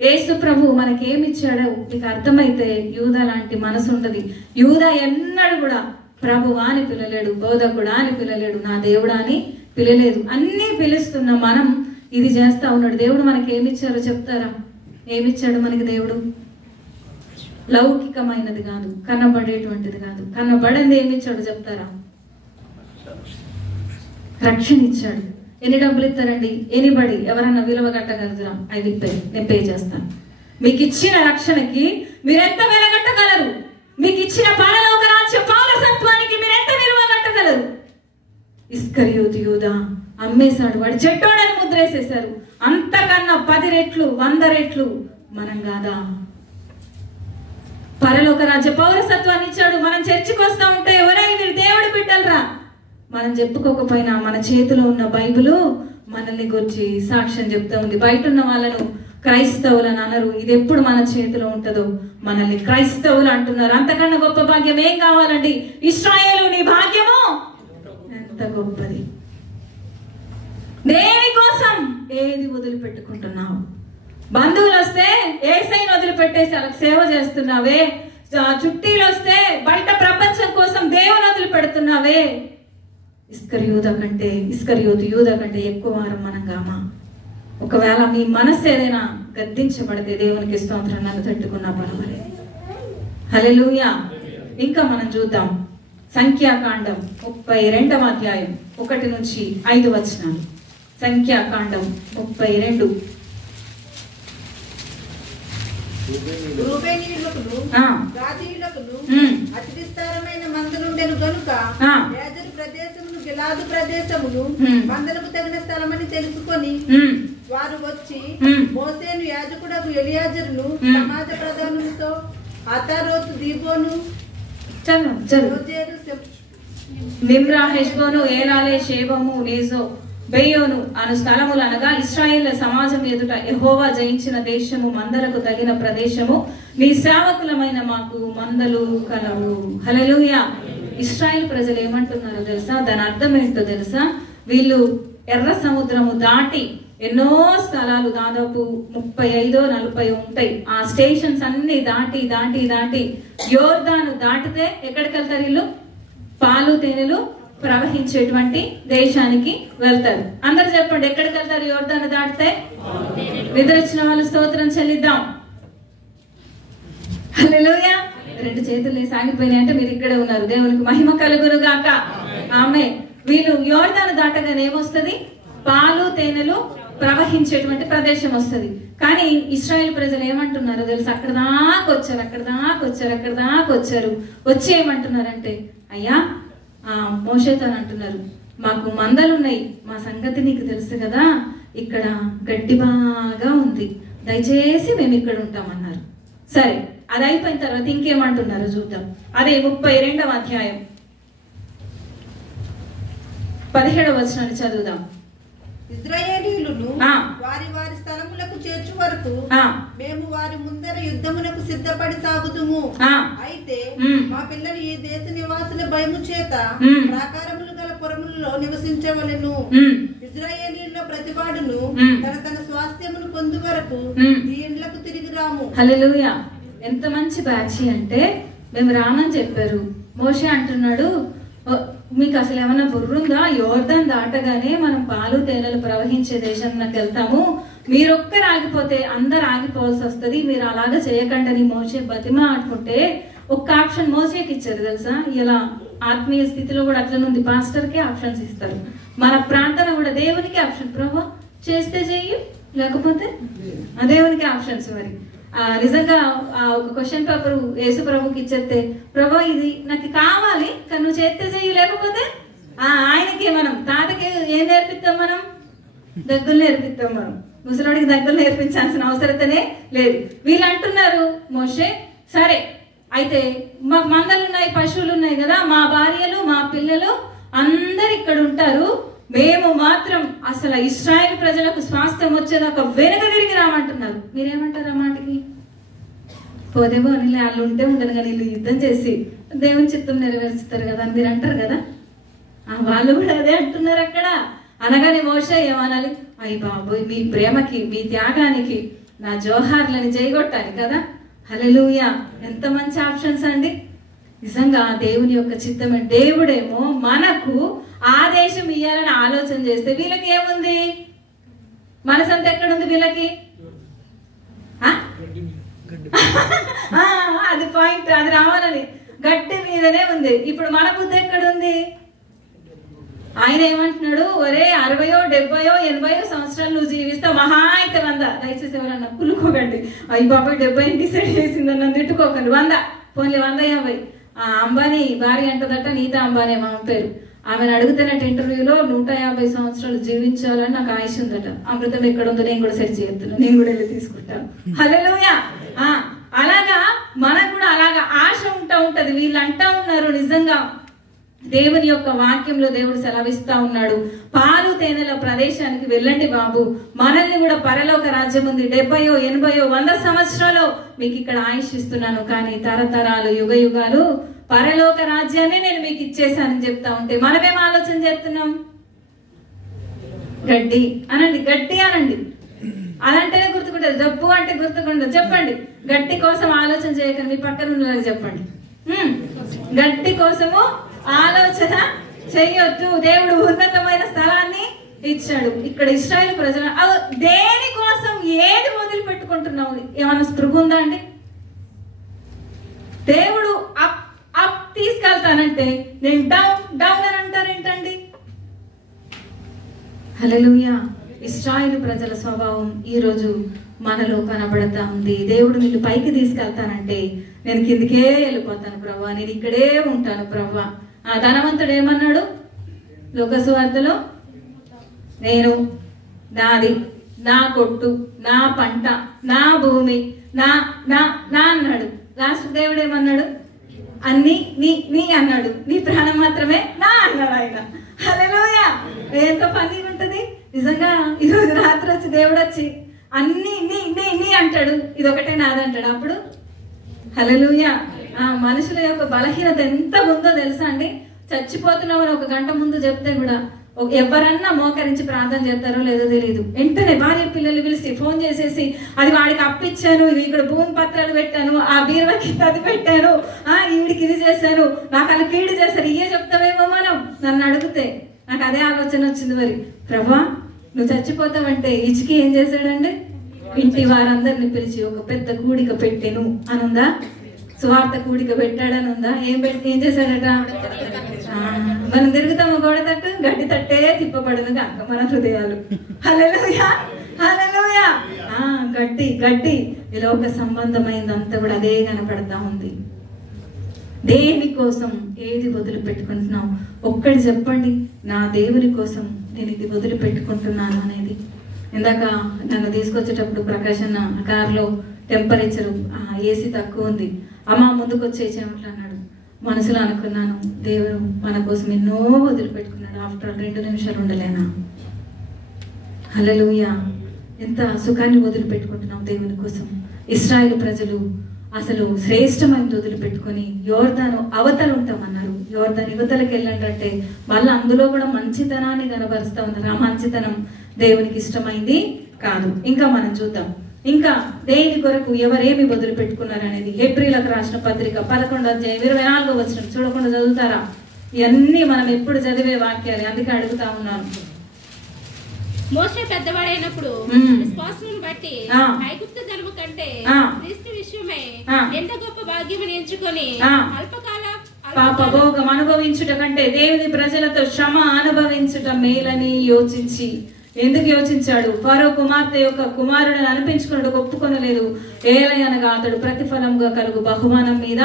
యేసు ప్రభు మనకి ఏమి ఇచ్చాడో మీకు అర్థమైతే యూదా లాంటి మనసు ఉంటది. యూదా ఎన్నడూ కూడా ప్రభువా అని పిలలేడు, బోధకుడా అని పిలలేడు, నా దేవుడా అని పిలలేదు. అన్నీ పిలుస్తున్న మనం ఇది చేస్తా ఉన్నాడు. దేవుడు మనకి ఏమిచ్చారో చెప్తారా? ఏమిచ్చాడు మనకి దేవుడు? లౌకికమైనది కాదు, కనబడేటువంటిది కాదు. కనబడింది ఏమిచ్చాడు చెప్తారా? రక్షణ ఇచ్చాడు. ఎన్ని డబ్బులు ఇస్తారండి? ఎనిబడి ఎవరన్నా విలువ కట్టగలుగుతారా? ఐ విల్ పే, నేను పే చేస్తాను. మీకు ఇచ్చిన రక్షణకి మీరెంత వెలగట్టగలరు? మీకు ఇచ్చిన పరలోక రాజ్య పౌరసత్వానికి మీరెంత విలువ కట్టగలరు? ఇస్కరియోతు యూదా అమ్మేశాడు. వాడు చెట్టోడని ముద్రేసేశారు. అంతకన్నా 10 రెట్లు 100 రెట్లు మనం కాదా? పరలోక రాజ్య పౌరసత్వాన్ని ఇచ్చాడు. మనం చర్చికి వస్తా ఉంటే ఎవరైనా మీరు దేవుడి బిడ్డలరా మనం చెప్పుకోకపోయినా మన చేతిలో ఉన్న బైబిలు మనల్ని గురించి సాక్ష్యం చెప్తా ఉంది. బయట ఉన్న వాళ్ళను క్రైస్తవులని అనరు. ఇది ఎప్పుడు మన చేతిలో ఉంటుందో మనల్ని క్రైస్తవులు అంటున్నారు. అంతకన్నా గొప్ప భాగ్యం ఏం కావాలండి? ఇశ్రాయేలు నీ భాగ్యము ఎంత గొప్పది. దేనికోసం ఏది వదిలిపెట్టుకుంటున్నావు? బంధువులు వస్తే యేసయ్యను వదిలిపెట్టేసి వాళ్ళకి సేవ చేస్తున్నావే. చుట్టీలు వస్తే బయట ప్రపంచం కోసం దేవుని వదిలిపెడుతున్నావే. ఇస్కరియోతు యూదా కంటే ఎక్కువ వారం మనం గామా? ఒకవేళ మీ మనస్సు ఏదైనా గద్దించబడితే దేవునికి స్తోత్రం, నన్ను తట్టుకున్నా పర్వాలేదు. హల్లెలూయా. ఇంకా మనం చూద్దాం సంఖ్యాకాండం 32వ అధ్యాయం 1 నుంచి 5 వచనాలు. సంఖ్యాకాండం 32. రూబేనీయులకును గాదీయులకును అతి విస్తారమైన మందలుండెను గనుక యాజరు ప్రదేశమును గిలాదు ప్రదేశమును మందలకు తగిన స్థలమని తెలుసుకొని వారు వచ్చి మోసేను యాజకుడకు ఎలియాజరును సమాజ ప్రధానులతో అతారోతు దీబోను నిమ్రా హెష్బోను ఏలాలే షేబము నేజో బెయోను అను స్థలములు అనగా ఇశ్రాయేళ్ల సమాజం ఎదుట యెహోవా జయించిన దేశము మందలకు తగిన ప్రదేశము, నీ సేవకులమైన మాకు మందలు కలవు. హల్లెలూయా. ఇశ్రాయేల్ ప్రజలు ఏమంటున్నారో తెలుసా? దాని అర్థం ఏంటో తెలుసా? వీళ్ళు ఎర్ర సముద్రము దాటి ఎన్నో స్థలాలు, దాదాపు 35-40 ఉంటాయి, ఆ స్టేషన్స్ అన్ని దాటి దాటి దాటి యోర్దాను దాటితే ఎక్కడికి వెళ్తారు వీళ్ళు? పాలు తేనెలు ప్రవహించేటువంటి దేశానికి వెళ్తారు. అందరు చెప్పండి, ఎక్కడికి వెళ్తారు యోర్దాను దాటితే? నిద్ర వచ్చిన వాళ్ళు స్తోత్రం చెల్లిద్దాం. హల్లెలూయా. 2 చేతులు సాగిపోయినాయి అంటే మీరు ఇక్కడే ఉన్నారు. దేవునికి మహిమ కలుగును గాక. ఆమె వీళ్ళు యోర్దాను దాటగానే ఏమొస్తుంది? పాలు తేనెలు ప్రవహించేటువంటి ప్రదేశం వస్తుంది. కానీ ఇశ్రాయేల్ ప్రజలు ఏమంటున్నారో తెలుసు? అక్కడ దాకా వచ్చారు. వచ్చి ఏమంటున్నారంటే, అయ్యా మోషేతో అంటున్నారు, మాకు మందలున్నాయి, మా సంగతి నీకు తెలుసు కదా, ఇక్కడ గడ్డి బాగా ఉంది, దయచేసి మేము ఇక్కడ ఉంటామన్నారు. సరే, అది అయిపోయిన తర్వాత ఇంకేమంటున్నారో చూద్దాం. అదే 32వ అధ్యాయం 17వ వచనాన్ని చదువుదాం. ఇశ్రాయేలీయులను వారి వారి స్థలములకు చేర్చు వరకు మేము వారి ముందర యుద్ధమునకు సిద్ధపడి సాగుదుము. అయితే మా పిల్లలు ఈ దేశ నివాసుల భయము చేత ప్రాకారములు గల పురములలో నివసించవలెను. ఇశ్రాయేలీయుల్లో ప్రతివాడును తన తన స్వాస్థ్యమును పొందు వరకు ఈ ఇండ్లకు తిరిగి రాము. హల్లెలూయా. ఎంత మంచి బ్యాచ్ అంటే మేము రామని చెప్పారు. మోషే అంటున్నాడు, మీకు అసలు ఏమన్నా బుర్రుందా? యోర్దాన్ దాటగానే మనం పాలు తేనెలు ప్రవహించే దేశంలోకి వెళ్తాము, మీరొక్కరు ఆగిపోతే అందరు ఆగిపోవాల్సి వస్తుంది, మీరు అలాగా చేయకండి మోషే బతిమా ఆడుకుంటే ఒక్క ఆప్షన్ మోసేకి ఇచ్చారు తెలుసా? ఇలా ఆత్మీయ స్థితిలో కూడా అట్లనుంది. పాస్టర్కే ఆప్షన్స్ ఇస్తారు. మన ప్రార్థన కూడా దేవునికి ఆప్షన్. ప్రభు చేస్తే చెయ్యి, లేకపోతే దేవునికి ఆప్షన్స్. మరి నిజంగా ఒక క్వశ్చన్ పేపర్ యేసు ప్రభుకి ఇచ్చేస్తే, ప్రభు ఇది నాకు కావాలి కానీ నువ్వు చేస్తే చెయ్యి, లేకపోతే ఆయనకి మనం తాతకి ఏం నేర్పిస్తాం? మనం దగ్గులు నేర్పిస్తాం. మనం ముసలాడికి దగ్గులు నేర్పించాల్సిన అవసరతనే లేదు. వీళ్ళు అంటున్నారు, మోషే సరే అయితే మాకు మందలు ఉన్నాయి, పశువులు ఉన్నాయి కదా, మా భార్యలు మా పిల్లలు అందరు ఇక్కడ ఉంటారు, మేము మాత్రం అసలు ఇశ్రాయేల్ ప్రజలకు స్వాస్థ్యం వచ్చేదాకా వెనక తిరిగి రామంటున్నారు. మీరేమంటారు ఆ మాటకి? పోదేమో అని వాళ్ళు ఉంటే ఉండరు కానీ వీళ్ళు యుద్ధం చేసి దేవుని చిత్తం నెరవేరుస్తారు కదా అని మీరు అంటారు కదా. వాళ్ళు కూడా అదే అంటున్నారు అక్కడ. అనగానే మోషే ఏమనాలి? అయ్యి బాబోయ్, మీ ప్రేమకి మీ త్యాగానికి నా జోహార్లని చేయగొట్టాలి కదా. హల్లెలూయా. ఎంత మంచి ఆప్షన్స్ అండి. నిజంగా దేవుని యొక్క చిత్తమే. దేవుడేమో మనకు ఆదేశం ఇయ్యాలని ఆలోచన చేస్తే వీళ్ళకి ఏముంది? మనసంతా ఎక్కడుంది వీళ్ళకి? అది పాయింట్, అది రావాలని గట్టి మీదనే ఉంది. ఇప్పుడు మన బుద్ధి ఎక్కడుంది? ఆయన ఏమంటున్నాడు? ఒరే 60, 70, 80 సంవత్సరాలు నువ్వు జీవిస్తావు, మహా అయితే 100. దయచేసి ఎవరన్నా కులుకోకండి, అయ్యి బాబాయ్ 70 డిసైడ్ చేసిందని నన్ను తిట్టుకోకండి. 100 పోన్లే 150. అంబానీ భార్య అంటదట, నీతా అంబానీ మా పేరు. ఆమెను అడుగుతున్నట్టు ఇంటర్వ్యూలో 150 సంవత్సరాలు జీవించాలని నాకు ఆయుష్ ఉందట. అమృతం ఎక్కడ ఉందో నేను కూడా సెర్చ్ చేస్తున్నాను, నేను కూడా వెళ్ళి తీసుకుంటాను. హల్లెలూయా. అలాగా మనకు కూడా అలాగా ఆశ ఉంటది. వీళ్ళు అంటా ఉన్నారు, నిజంగా దేవుని యొక్క వాక్యంలో దేవుడు సెలవిస్తా ఉన్నాడు, పాలు తేనెల ప్రదేశానికి వెళ్ళండి బాబు, మనల్ని కూడా పరలోక రాజ్యం ఉంది, 70, 80, 100 సంవత్సరాలు మీకు ఇక్కడ ఆయుష్ ఇస్తున్నాను, కానీ తరతరాలు యుగ యుగాలు పరలోక రాజ్యాన్ని నేను మీకు ఇచ్చేసానని చెప్తా ఉంటే మనమేం ఆలోచన చేస్తున్నాం? గడ్డి అనండి, గడ్డి అనండి. అదంటేనే గుర్తుకుంటది. డబ్బు అంటే గుర్తుకుంటది. చెప్పండి, గడ్డి కోసం ఆలోచన చేయకండి. మీ పక్కన ఉన్న చెప్పండి, గడ్డి కోసము ఆలోచన చెయ్యొద్దు. దేవుడు ఉన్నతమైన స్థలాన్ని ఇచ్చాడు. ఇక్కడ ఇశ్రాయేలు ప్రజలు దేనికోసం ఏది వదిలిపెట్టుకుంటున్నావు? ఏమన్నా స్పృహ ఉందా అండి? దేవుడు అప్ తీసుకెళ్తానంటే నేను డౌన్ అని అంటారేంటండి? హల్లెలూయా. ఇశ్రాయేలు ప్రజల స్వభావం ఈ రోజు మనలో కనబడతా ఉంది. దేవుడు నిన్ను పైకి తీసుకెళ్తానంటే నేను కిందికే వెళ్ళిపోతాను ప్రభా, నేను ఇక్కడే ఉంటాను ప్రభా. ఆ ధనవంతుడు ఏమన్నాడు లోకసువార్తలో? నేను నాది, నా కొట్టు, నా పంట, నా భూమి, నా నా నా అన్నాడు. లాస్ట్ దేవుడు ఏమన్నాడు? అన్ని నీ అన్నాడు. నీ ప్రాణం మాత్రమే నా అన్నాడు ఆయన. హల్లెలూయా. ఎంతో ఫన్నీగా ఉంటది నిజంగా. ఈరోజు రాత్రి వచ్చి దేవుడు వచ్చి అన్ని నీ అంటాడు, ఇది ఒకటే నాదంటాడు. అప్పుడు హల్లెలూయా. మనుషుల యొక్క బలహీనత ఎంత ఉందో తెలుసా అండి? చచ్చిపోతున్నామని 1 గంట ముందు చెప్తే కూడా ఎవరన్నా మోకరించి ప్రార్థన చేస్తారో లేదో తెలియదు. వెంటనే భార్య పిల్లలు పిలిచి ఫోన్ చేసేసి అది వాడికి అప్పిచ్చాను, ఇది ఇక్కడ భూమి పత్రాలు పెట్టాను, ఆ బీరువాకి అది పెట్టాను, ఈవిడికి ఇది చేశాను, నాకు అది కీడు చేశారు, ఇయే చెప్తావేమో మనం. నన్ను అడిగితే నాకు అదే ఆలోచన వచ్చింది. మరి ప్రభా నువ్వు చచ్చిపోతావంటే ఇచ్చికి ఏం చేశాడండి? ఇంటి వారందరిని పిలిచి ఒక పెద్ద కూడిక పెట్టెను అనుందా? సువార్త కూడిక పెట్టాడని ఉందా? ఏం చేశాడట? మనం తిరుగుతాము గోడ తట్టు, గడ్డి తట్టే తిప్పబడును కాక మన హృదయాలు. హల్లెలూయా, హల్లెలూయా. గడ్డి ఈ లోక సంబంధమైందంతా కూడా అదే కనపడతా ఉంది. దేనికోసం ఏది వదిలిపెట్టుకుంటున్నావు? ఒక్కటి చెప్పండి, నా దేవుని కోసం నేను ఇది వదిలిపెట్టుకుంటున్నాను అనేది. ఇందాక నన్ను తీసుకొచ్చేటప్పుడు ప్రకాష్ అన్న కారులో టెంపరేచర్ ఏసీ తక్కువ ఉంది, అమ్మ ముందుకు వచ్చేసేమట్లు అన్నాడు. మనసులో అనుకున్నాను, దేవుడు మన కోసం ఎన్నో వదిలిపెట్టుకున్నాడు, ఆఫ్టర్ 2 నిమిషాలు ఉండలేనా? హల్లెలూయా. ఎంత సుఖాన్ని వదిలిపెట్టుకుంటున్నాం దేవుని కోసం. ఇశ్రాయేలు ప్రజలు అసలు శ్రేష్టమైనది వదిలిపెట్టుకొని యోర్దాను అవతల ఉంటామన్నారు. యోర్దాను యువతలకు వెళ్ళంటే మళ్ళీ అందులో కూడా మంచితనాన్ని కనబరుస్తా ఉన్నారు. ఆ మంచితనం దేవునికి ఇష్టమైంది కాదు. ఇంకా మనం చూద్దాం, ఇంకా దేని కొరకు ఎవరేమి వదిలిపెట్టుకున్నారు అనేది. హెబ్రీలకు రాసిన పత్రిక 11:24 చూడకుండా చదువుతారా? ఇవన్నీ మనం ఎప్పుడు చదివే వాక్యాలు, అందుకే అడుగుతా ఉన్నాను. మోషే పెద్దవాడైనప్పుడు విశ్వాసం బట్టి ఐగుప్తు ధనము కంటే క్రీస్తు విషయమై ఎంత గొప్ప భాగ్యం ఎంచుకొని అల్పకాల పాపభోగం అనుభవించుట కంటే దేవుని ప్రజలతో శ్రమ అనుభవించుట మేలని యోచించి. ఎందుకు యోచించాడు? ఫరో కుమార్తె యొక్క కుమారుడిని అనిపించుకున్నట్టు ఒప్పుకొనలేదు. ఏలయనగా అతడు ప్రతిఫలంగా కలుగు బహుమానం మీద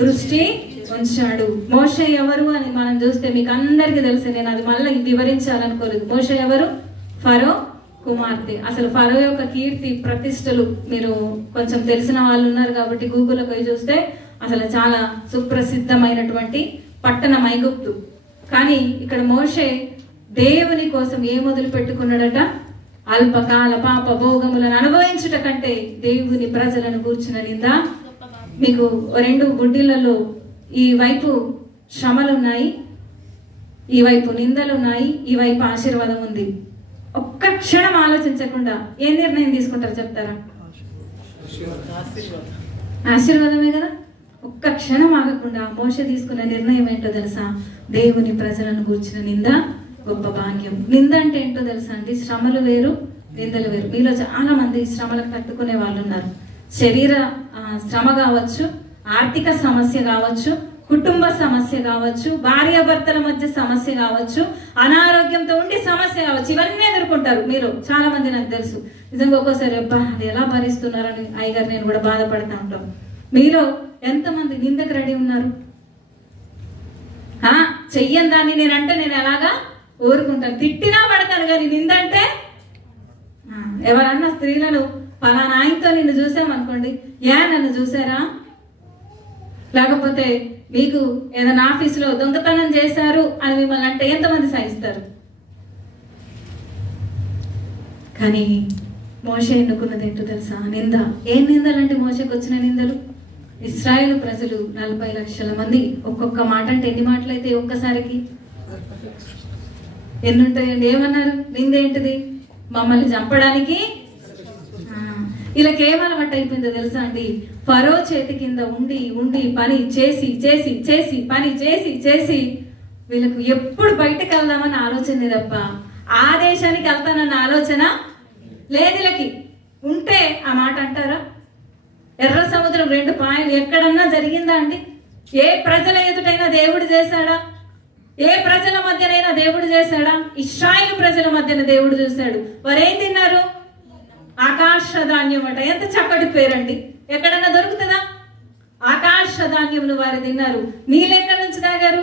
దృష్టి ఉంచాడు. మోషే ఎవరు అని మనం చూస్తే మీకు అందరికీ తెలుసు, నేను అది మళ్ళీ వివరించాలనుకోలేదు. మోషే ఎవరు? ఫరో కుమార్తె. అసలు ఫరో యొక్క కీర్తి ప్రతిష్టలు మీరు కొంచెం తెలిసిన వాళ్ళు ఉన్నారు కాబట్టి గూగుల్లో పోయి చూస్తే అసలు చాలా సుప్రసిద్ధమైనటువంటి పట్టణం ఐగుప్తు. కానీ ఇక్కడ మోషే దేవుని కోసం ఏం మొదలు పెట్టుకున్నాడట? అల్పకాల పాప భోగములను అనుభవించుట కంటే దేవుని ప్రజలను కూర్చున్న నింద. మీకు 2 గుడ్డిలలో ఈ వైపు శ్రమలున్నాయి, ఈ వైపు నిందలున్నాయి, ఈ వైపు ఆశీర్వాదం ఉంది. ఒక్క క్షణం ఆలోచించకుండా ఏ నిర్ణయం తీసుకుంటారు చెప్తారా? ఆశీర్వాదమే కదా. ఒక్క క్షణం ఆగకుండా మోషే తీసుకున్న నిర్ణయం ఏంటో తెలుసా? దేవుని ప్రజలను కూర్చున్న నింద గొప్ప భాగ్యం. నింద అంటే ఏంటో తెలుసా అండి? శ్రమలు వేరు, నిందలు వేరు. మీలో చాలా మంది శ్రమలకు తట్టుకునే వాళ్ళు ఉన్నారు. శరీర శ్రమ కావచ్చు, ఆర్థిక సమస్య కావచ్చు, కుటుంబ సమస్య కావచ్చు, భార్యాభర్తల మధ్య సమస్య కావచ్చు, అనారోగ్యంతో ఉండి సమస్య కావచ్చు, ఇవన్నీ ఎదుర్కొంటారు మీరు చాలా మంది. నాకు తెలుసు నిజంగా ఒక్కోసారి అబ్బా అది ఎలా భరిస్తున్నారని అయ్యగారు నేను కూడా బాధపడతా ఉంటాం. మీలో ఎంతమంది నిందకు రెడీ ఉన్నారు? చెయ్యని దాన్ని నేనంటే నేను ఎలాగా ఊరుకుంటాను, తిట్టినా పడతాను. కానీ నిందంటే ఎవరన్నా స్త్రీలను పలానా ఆయనతో నిన్ను చూసామనుకోండి, నన్ను చూసారా? లేకపోతే మీకు ఏదైనా ఆఫీసులో దొంగతనం చేశారు అని మిమ్మల్ని అంటే ఎంతమంది సహిస్తారు? కానీ మోషే ఎన్నుకున్నది ఏంటో తెలుసా? నింద. ఏం నిందలంటే మోషేకి వచ్చిన నిందలు? ఇశ్రాయేలు ప్రజలు 40 లక్షల మంది. ఒక్కొక్క మాట అంటే ఎన్ని మాటలు అయితే ఒక్కసారికి ఎన్ని ఉంటాయండి? ఏమన్నారు? నింద ఏంటిది? మమ్మల్ని చంపడానికి. వీళ్ళకేమలవాటు అయిపోయిందో తెలుసా అండి? ఫరో చేతి కింద ఉండి ఉండి పని చేసి చేసి చేసి పని చేసి చేసి వీళ్ళకు ఎప్పుడు బయటకు వెళ్దామని ఆలోచన తప్ప ఆ దేశానికి వెళ్తానన్న ఆలోచన లేదులకి. ఉంటే ఆ మాట అంటారా? ఎర్ర సముద్రం 2 పాయలు ఎక్కడన్నా జరిగిందా అండి? ఏ ప్రజల ఎదుటైనా దేవుడు చేశాడా? ఏ ప్రజల మధ్యనైనా దేవుడు చేశాడా? ఇశ్రాయేలు ప్రజల మధ్యన దేవుడు చూశాడు. వారు ఏం తిన్నారు? ఆకాశ ధాన్యం అట. ఎంత చక్కటి పేరండి! ఎక్కడన్నా దొరుకుతుందా? ఆకాశ ధాన్యమును వారు తిన్నారు. నీళ్ళెక్కడి నుంచి తాగారు?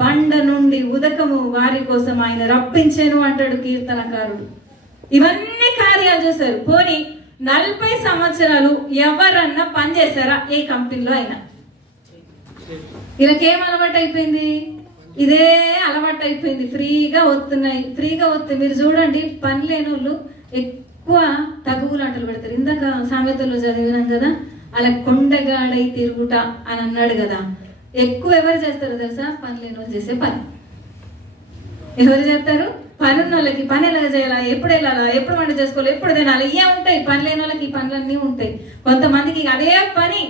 బండ నుండి ఉదకము వారి కోసం ఆయన రప్పించాను అంటాడు కీర్తనకారుడు. ఇవన్నీ కార్యాలు చేశారు. పోనీ 40 సంవత్సరాలు ఎవరన్నా పనిచేశారా ఏ కంపెనీలో అయినా? వీళ్ళకేం అలవాటు అయిపోయింది? ఇదే అలవాటు అయిపోయింది. ఫ్రీగా వస్తున్నాయి, ఫ్రీగా వస్తాయి. మీరు చూడండి, పని లేని వాళ్ళు ఎక్కువ తగువులాటలు పెడతారు. ఇందాక సామెతల్లో చదివినాం కదా, అలా కొండగాడై తిరుగుట అని అన్నాడు కదా. ఎక్కువ ఎవరు చేస్తారు తెలుసా? పని లేని వాళ్ళు చేసే పని. ఎవరు చేస్తారు? పని ఉన్న వాళ్ళకి పని ఎలా చేయాలా, ఎప్పుడు వెళ్ళాలా, ఎప్పుడు వంట చేసుకోవాలి, ఎప్పుడు తినాలి, ఇవే ఉంటాయి. పని లేని వాళ్ళకి ఈ పనులన్నీ ఉంటాయి. కొంతమందికి అదే పని,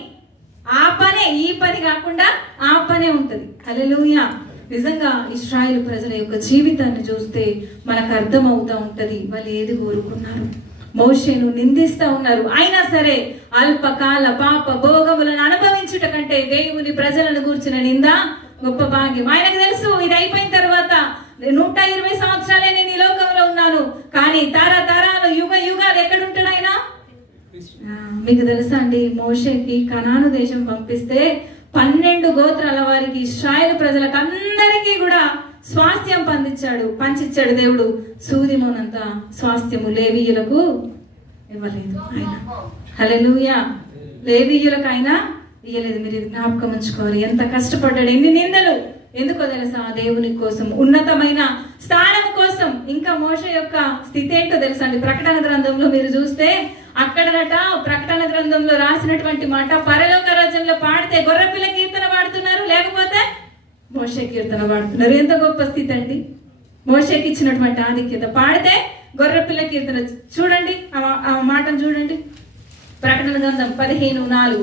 ఆ పనే, ఈ పని కాకుండా ఆ పనే ఉంటది. హల్లెలూయా! నిజంగా ఇశ్రాయేలు ప్రజల యొక్క జీవితాన్ని చూస్తే మనకు అర్థం అవుతా ఉంటది వాళ్ళు ఏది కోరుకున్నారు. మోషేను నిందిస్తా ఉన్నారు. అయినా సరే అల్పకాల పాప భోగములను అనుభవించుట కంటే దేవుని ప్రజలను కూర్చున్న నింద గొప్ప భాగ్యం. ఆయనకు తెలుసు ఇది అయిపోయిన తర్వాత 120 సంవత్సరాలే నేను ఈ లోకంలో ఉన్నాను, కానీ తరతరాలు యుగ యుగాలు ఎక్కడుంటాడు ఆయన? మీకు తెలుసా అండి, మోషేకి కనాను దేశం పంపిస్తే 12 గోత్రాల వారికి ఇశ్రాయేలు ప్రజలకు అందరికీ కూడా స్వాస్థ్యం పంచిచ్చాడు దేవుడు. సూదిమోనంత స్వాస్థ్యము లేవీయులకు ఇవ్వలేదు ఆయన. హల్లెలూయా! లేవీయులకు ఆయన ఇయ్యలేదు. మీరు ఇది జ్ఞాపకం ఉంచుకోవాలి. ఎంత కష్టపడ్డాడు, ఎన్ని నిందలు! ఎందుకో తెలుసా? దేవుని కోసం, ఉన్నతమైన స్థానం కోసం. ఇంకా మోషే యొక్క స్థితి ఏంటో తెలుసా అండి? ప్రకటన గ్రంథంలో మీరు చూస్తే అక్కడనట ప్రకటన గ్రంథంలో రాసినటువంటి మాట, పరలోక రాజ్యంలో పాడితే గొర్రెపిల్ల కీర్తన పాడుతున్నారు, లేకపోతే మోషే కీర్తన పాడుతున్నారు. ఎంత గొప్ప స్థితి అండి! మోషేకి ఇచ్చినటువంటి ఆధిక్యత. పాడితే గొర్రెపిల్ల కీర్తన. చూడండి ఆ మాటను చూడండి. ప్రకటన గ్రంథం 15:4.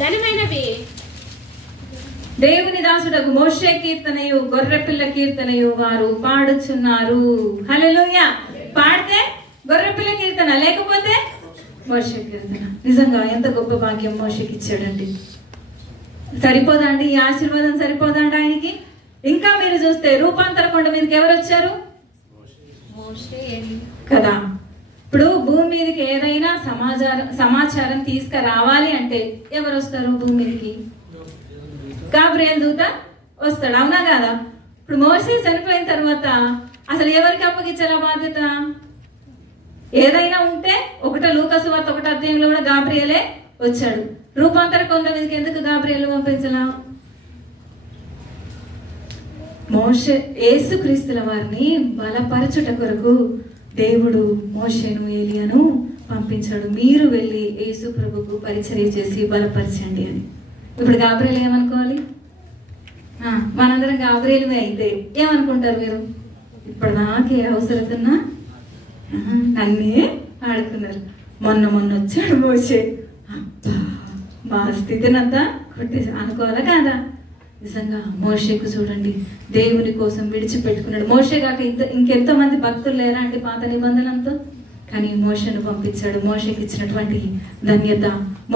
ఘనమైనవి దేవుని దాసుడకు మోషే కీర్తనయు గొర్రెపిల్ల కీర్తనయు వారు పాడుచున్నారు. హల్లెలూయా! పాడితే గొర్రెపిల్ల కీర్తన, లేకపోతే మోషే కీర్తన. నిజంగా ఎంత గొప్ప భాగ్యం మోషేకి ఇచ్చాడండి. సరిపోదా అండి? ఈ ఆశీర్వాదం సరిపోదా అండి ఆయనకి? ఇంకా మీరు చూస్తే రూపాంతర కొండ మీదకి ఎవరు వచ్చారు కదా? ఇప్పుడు భూమి మీదకి ఏదైనా సమాచారం తీసుకురావాలి అంటే ఎవరు వస్తారు భూమి మీదకి? గాబ్రియల్ దూత వస్తాడు, అవునా కదా? ఇప్పుడు మోషే చనిపోయిన తర్వాత అసలు ఎవరికి అప్పగించాల బాధ్యత? ఏదైనా ఉంటే లూకాసు వార్త 1వ అధ్యాయంలో కూడా గాబ్రియలే వచ్చాడు. రూపాంతర కొండ మీదకి ఎందుకు గాబ్రియల్ పంపించలా? మోషే యేసుక్రీస్తుల వారిని బలపరచుట కొరకు దేవుడు మోషేను ఏలియాను పంపించాడు. మీరు వెళ్ళి యేసు ప్రభుకు పరిచర్య చేసి బలపరచండి అని. ఇప్పుడు గాబ్రియల్ ఏమనుకోవాలి? మనందరం గాబ్రియలమే అయితే ఏమనుకుంటారు మీరు? ఇప్పుడు నాకే అవసరతున్నా నన్నే ఆడుకున్నారు. మొన్న వచ్చాడు మోషే, అబ్బా మా స్థితినంతా కొట్టేసి అనుకోవాలా కాదా? నిజంగా మోషేకు చూడండి, దేవుని కోసం విడిచిపెట్టుకున్నాడు. మోషే కాక ఇంకెంతో మంది భక్తులు లేరా అండి పాత నిబంధనలతో? కానీ మోషేను పంపించాడు. మోషేకి ఇచ్చినటువంటి ధన్యత.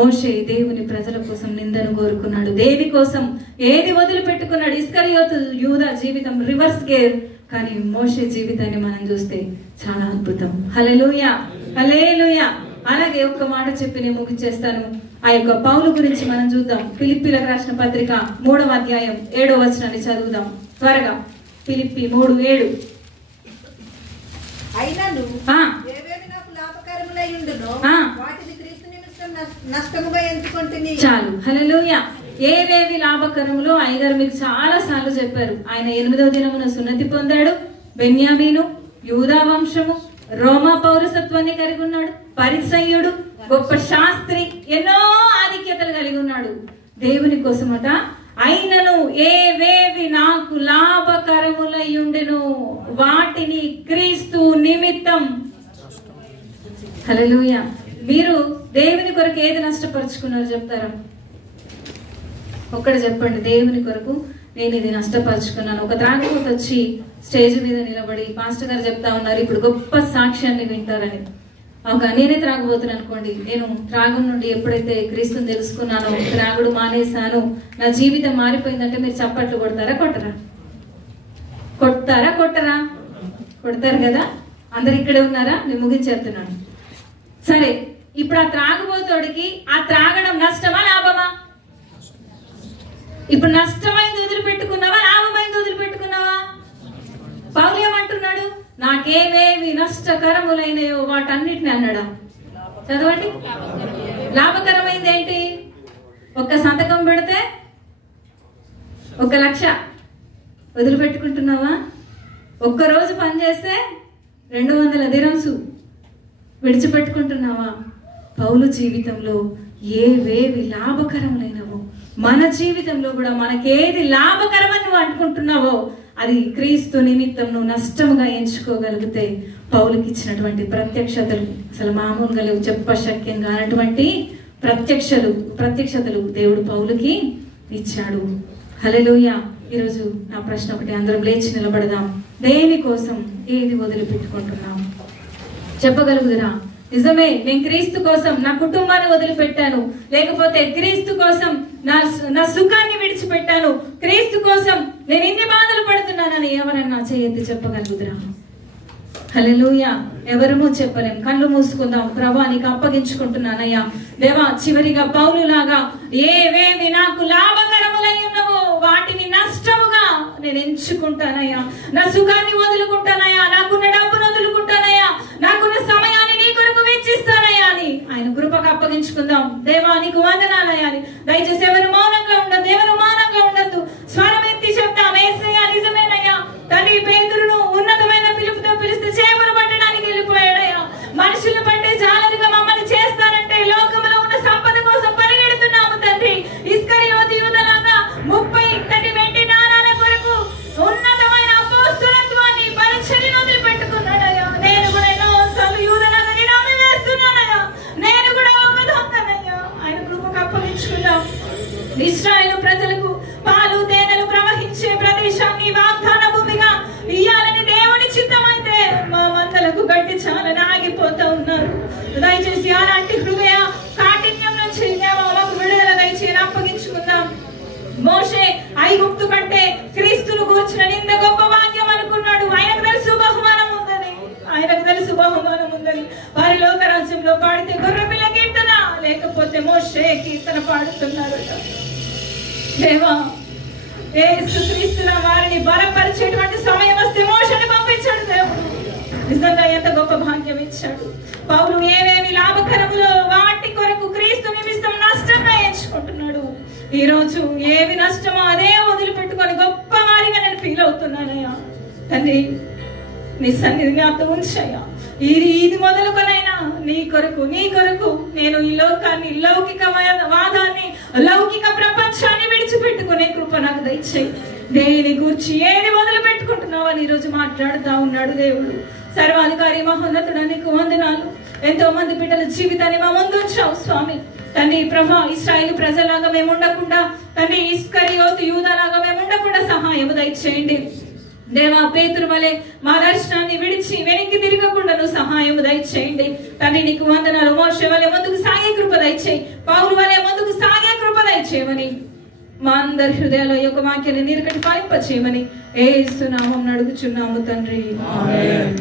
మోషే దేవుని ప్రజల కోసం నిందను కోరుకున్నాడు. దేని కోసం ఏది వదిలిపెట్టుకున్నాడు? ఇస్కరియోతు యూదా జీవితం రివర్స్ గేర్. కానీ మోషే జీవితాన్ని మనం చూస్తే చాలా అద్భుతం. హల్లెలూయా! హల్లెలూయా! అలాగే ఒక్క మాట చెప్పి నేను ముగిచేస్తాను. ఆ యొక్క పౌలు గురించి మనం చూద్దాం. ఫిలిప్పీలకు రాసిన పత్రిక 3వ అధ్యాయం 7వ వచనాన్ని చదువుదాం త్వరగా. ఫిలిప్పీ 3:7. అయినను ఏవేవి నాకు లాభకరములై ఉండునో వాటిని క్రీస్తు నిమిత్తం నష్టముగా ఎంచుకొంటిని. చాలు. హల్లెలూయా! ఏవేవి లాభకరములో అయ్యగారు మీకు చాలా సార్లు చెప్పారు. ఆయన 8వ దినమున సున్నతి పొందాడు. బెన్యామీను, యూదా వంశము, రోమా పౌరసత్వాన్ని కలిగి ఉన్నాడు. పరిసయ్యుడు, గొప్ప శాస్త్రి, ఎన్నో ఆధిక్యతలు కలిగి ఉన్నాడు. దేవుని కోసమట. అయినను ఏవేవి నాకు లాభకరములయ్యుండెను వాటిని క్రీస్తు నిమిత్తం. హల్లెలూయా! మీరు దేవుని కొరకు ఏది నష్టపరుచుకున్నారు చెప్తారా? ఒక్కటి చెప్పండి. దేవుని కొరకు నేను ఇది నష్టపరుచుకున్నాను. ఒక త్రాగుబోతు వచ్చి స్టేజ్ మీద నిలబడి పాస్టర్ గారు చెప్తా ఉన్నారు, ఇప్పుడు గొప్ప సాక్ష్యాన్ని వింటారని. నేనే త్రాగుబోతున్నాను అనుకోండి, నేను త్రాగం నుండి ఎప్పుడైతే క్రీస్తుని తెలుసుకున్నానో, త్రాగుడు మానేశాను, నా జీవితం మారిపోయిందంటే మీరు చప్పట్లు కొడతారా కొట్టరా? కొట్టరా? కొడతారు కదా. అందరు ఇక్కడే ఉన్నారా? నేను ముగించేస్తున్నాను. సరే, ఇప్పుడు ఆ త్రాగుబోతోడికి ఆ త్రాగడం నష్టమా లాభమా? ఇప్పుడు నష్టమైంది వదిలిపెట్టుకున్నావా, లాభమైంది వదిలిపెట్టుకున్నావా? పౌలు ఏమంటున్నాడు? నాకేమేమి నష్టకరములైనయో వాటన్నిటిని అన్నాడా? చదవండి. లాభకరమైంది ఏంటి? ఒక్క సంతకం పెడితే 1,00,000 వదిలిపెట్టుకుంటున్నావా? ఒక్కరోజు పని చేస్తే 200 దిరమ్స్ విడిచిపెట్టుకుంటున్నావా? పౌలు జీవితంలో ఏవేవి లాభకరములైనవో మన జీవితంలో కూడా మనకేది లాభకరమని నువ్వు అనుకుంటున్నావో అది క్రీస్తు నిమిత్తం నువ్వు నష్టముగా ఎంచుకోగలిగితే పౌలుకి ఇచ్చినటువంటి ప్రత్యక్షతలు అసలు మామూలుగా లేవు, చెప్పశక్యం కానటువంటి ప్రత్యక్షతలు దేవుడు పౌలుకి ఇచ్చాడు. హల్లెలూయా. ఈరోజు నా ప్రశ్న ఒకటి, అందరం లేచి నిలబడదాం. దేనికోసం ఏది వదిలిపెట్టుకుంటున్నాం? చెప్పగలుగుదురా? నిజమే, నేను క్రీస్తు కోసం నా కుటుంబాన్ని వదిలిపెట్టాను, లేకపోతే క్రీస్తు కోసం నా సుఖాన్ని విడిచిపెట్టాను, క్రీస్తు కోసం నేను ఇన్ని బాధలు పడుతున్నానని ఎవరన్నా చేయెత్తి చెప్పగలుగుదురా? హల్లెలూయా. ఎవరము చెప్పలేం. కళ్ళు మూసుకుందాం. ప్రభా నీకు అప్పగించుకుంటున్నానయ్యా. దేవా, చివరిగా పౌలు లాగా ఏవేవి నాకు లాభకరములై ఉన్నవో వాటిని నష్టముగా నేను ఎంచుకుంటానయ్యా. నా సుఖాన్ని వదులుకుంటానయ్యా, నాకున్న డబ్బును వదులుకుంటానయ్యా, నాకున్న సమయాన్ని నీ కొరకు వెచ్చిస్తానయ్యా అని ఆయన కృపకు అప్పగించుకుందాం. దేవా నీకు వందనాలయ్యా అని. దయచేసి ఎవరు మౌనంగా ఉండదు, ఎవరు మౌనంగా ఉండద్దు. స్వరం ఎత్తి చెప్తాం, యేసయ్యా నిజమేనయ్యా. తండ్రి పేతురును ఉన్నతమైన పిలుపుతో పిలిస్తే చేపలు పట్టడానికి వెళ్ళిపోయాడయ్యా. మనుషులు పట్టే జాలరుగా మమ్మల్ని చేస్తారంటే లోకంలో ఉన్న సంపద కోసం పరిగెడుతున్నాము తండ్రి. ఇస్కరియోతు యూదలాగా 30 వెండి నాణాల కొరకు ఉన్నతమైన అపోస్తలత్వాన్ని పరిచర్యను వదిలిపెట్టుకున్నాడయ్యా. నేను కూడా ఎన్నోసార్లు యూదలాగా నిరామ వేస్తున్నానయ్యా. నేను కూడా ఒక దొంగనయ్యా. ఆయన కృపకు అప్పగించుకున్నాం. ఇశ్రాయేలు ప్రజలకు పాలు తేనెలు ప్రవహించే ప్రదేశాన్ని వాగ్దాన భూమిగా ఇయ్యాలని దేవుని చిత్తమైతే మా మందలకు గడ్డి చాలని ఆగిపోతా ఉన్నారు. దయచేసి అలాంటి హృదయ కాఠిన్యం నుంచి మాకు విడుదల దయచేసి అప్పగించుకుందాం. మోషే ఐగుప్తు కంటే క్రీస్తును గూర్చిన నింద గొప్ప వాక్యం అనుకున్నాడు. ఆయనకు తెలుసు బహుమానం ఉందని. వారి లోక రాజ్యంలో పాడితే గొర్రెపిల్ల కీర్తన, లేకపోతే మోషే కీర్తన పాడుతున్నారు. దేవా, యేసుక్రీస్తుల వారిని బలపరిచేటువంటి సమయం వస్తే మోషేని పంపించాడు దేవుడు. నిజంగా ఎంత గొప్ప భాగ్యం ఇచ్చాడు. పౌలు ఏవేవి లాభకరములో వాటి కొరకు క్రీస్తు నిమిత్తం నష్టంగా ఎంచుకుంటున్నాడు. ఈ రోజు ఏవి నష్టమో అదే వదిలిపెట్టుకొని గొప్ప వారిగా నేను ఫీల్ అవుతున్నానయ్యా. తండ్రి నీ సన్నిధి నాతో ఉంచయ్యా. ఇది మొదలుకొనైనా నీ కొరకు నేను ఈ లోకాన్ని, లౌకిక వాదాన్ని, లౌకిక ప్రపంచాన్ని విడిచిపెట్టుకునే కృప నాకు దయచేయి. దేని గురించి ఏది మొదలు పెట్టుకుంటున్నావు అని ఈరోజు మాట్లాడుతా ఉన్నాడు దేవుడు. సర్వాధికారి మహోన్నతుడా నీకు వందనాలు. ఎంతో మంది బిడ్డల జీవితాన్ని మా ముందు ఉంచావు స్వామి. తండ్రి ప్రభా, ఇశ్రాయేలు ప్రజలాగా మేము ఉండకుండా, తండ్రి ఇస్కరియోతు యూదాలాగా మేము ఉండకుండా సహాయం దయచేయండి. దేవా, పేతురు వలె మా దర్శనాన్ని విడిచి వెనక్కి తిరగకుండా నువ్వు సహాయం దయచేయండి. తండ్రి నీకు వందనాలు. మోషే వలె ముందుకు సాగే కృప దయచేయి, పౌలు వలె ముందుకు సాగే కృప దయచేయమని మా అందరి హృదయాల్లో ఈ యొక్క వాక్యాన్ని నీరుకట్టి ఫలింపచేయమని యేసు నామమున అడుగుచున్నాము తండ్రి. ఆమేన్.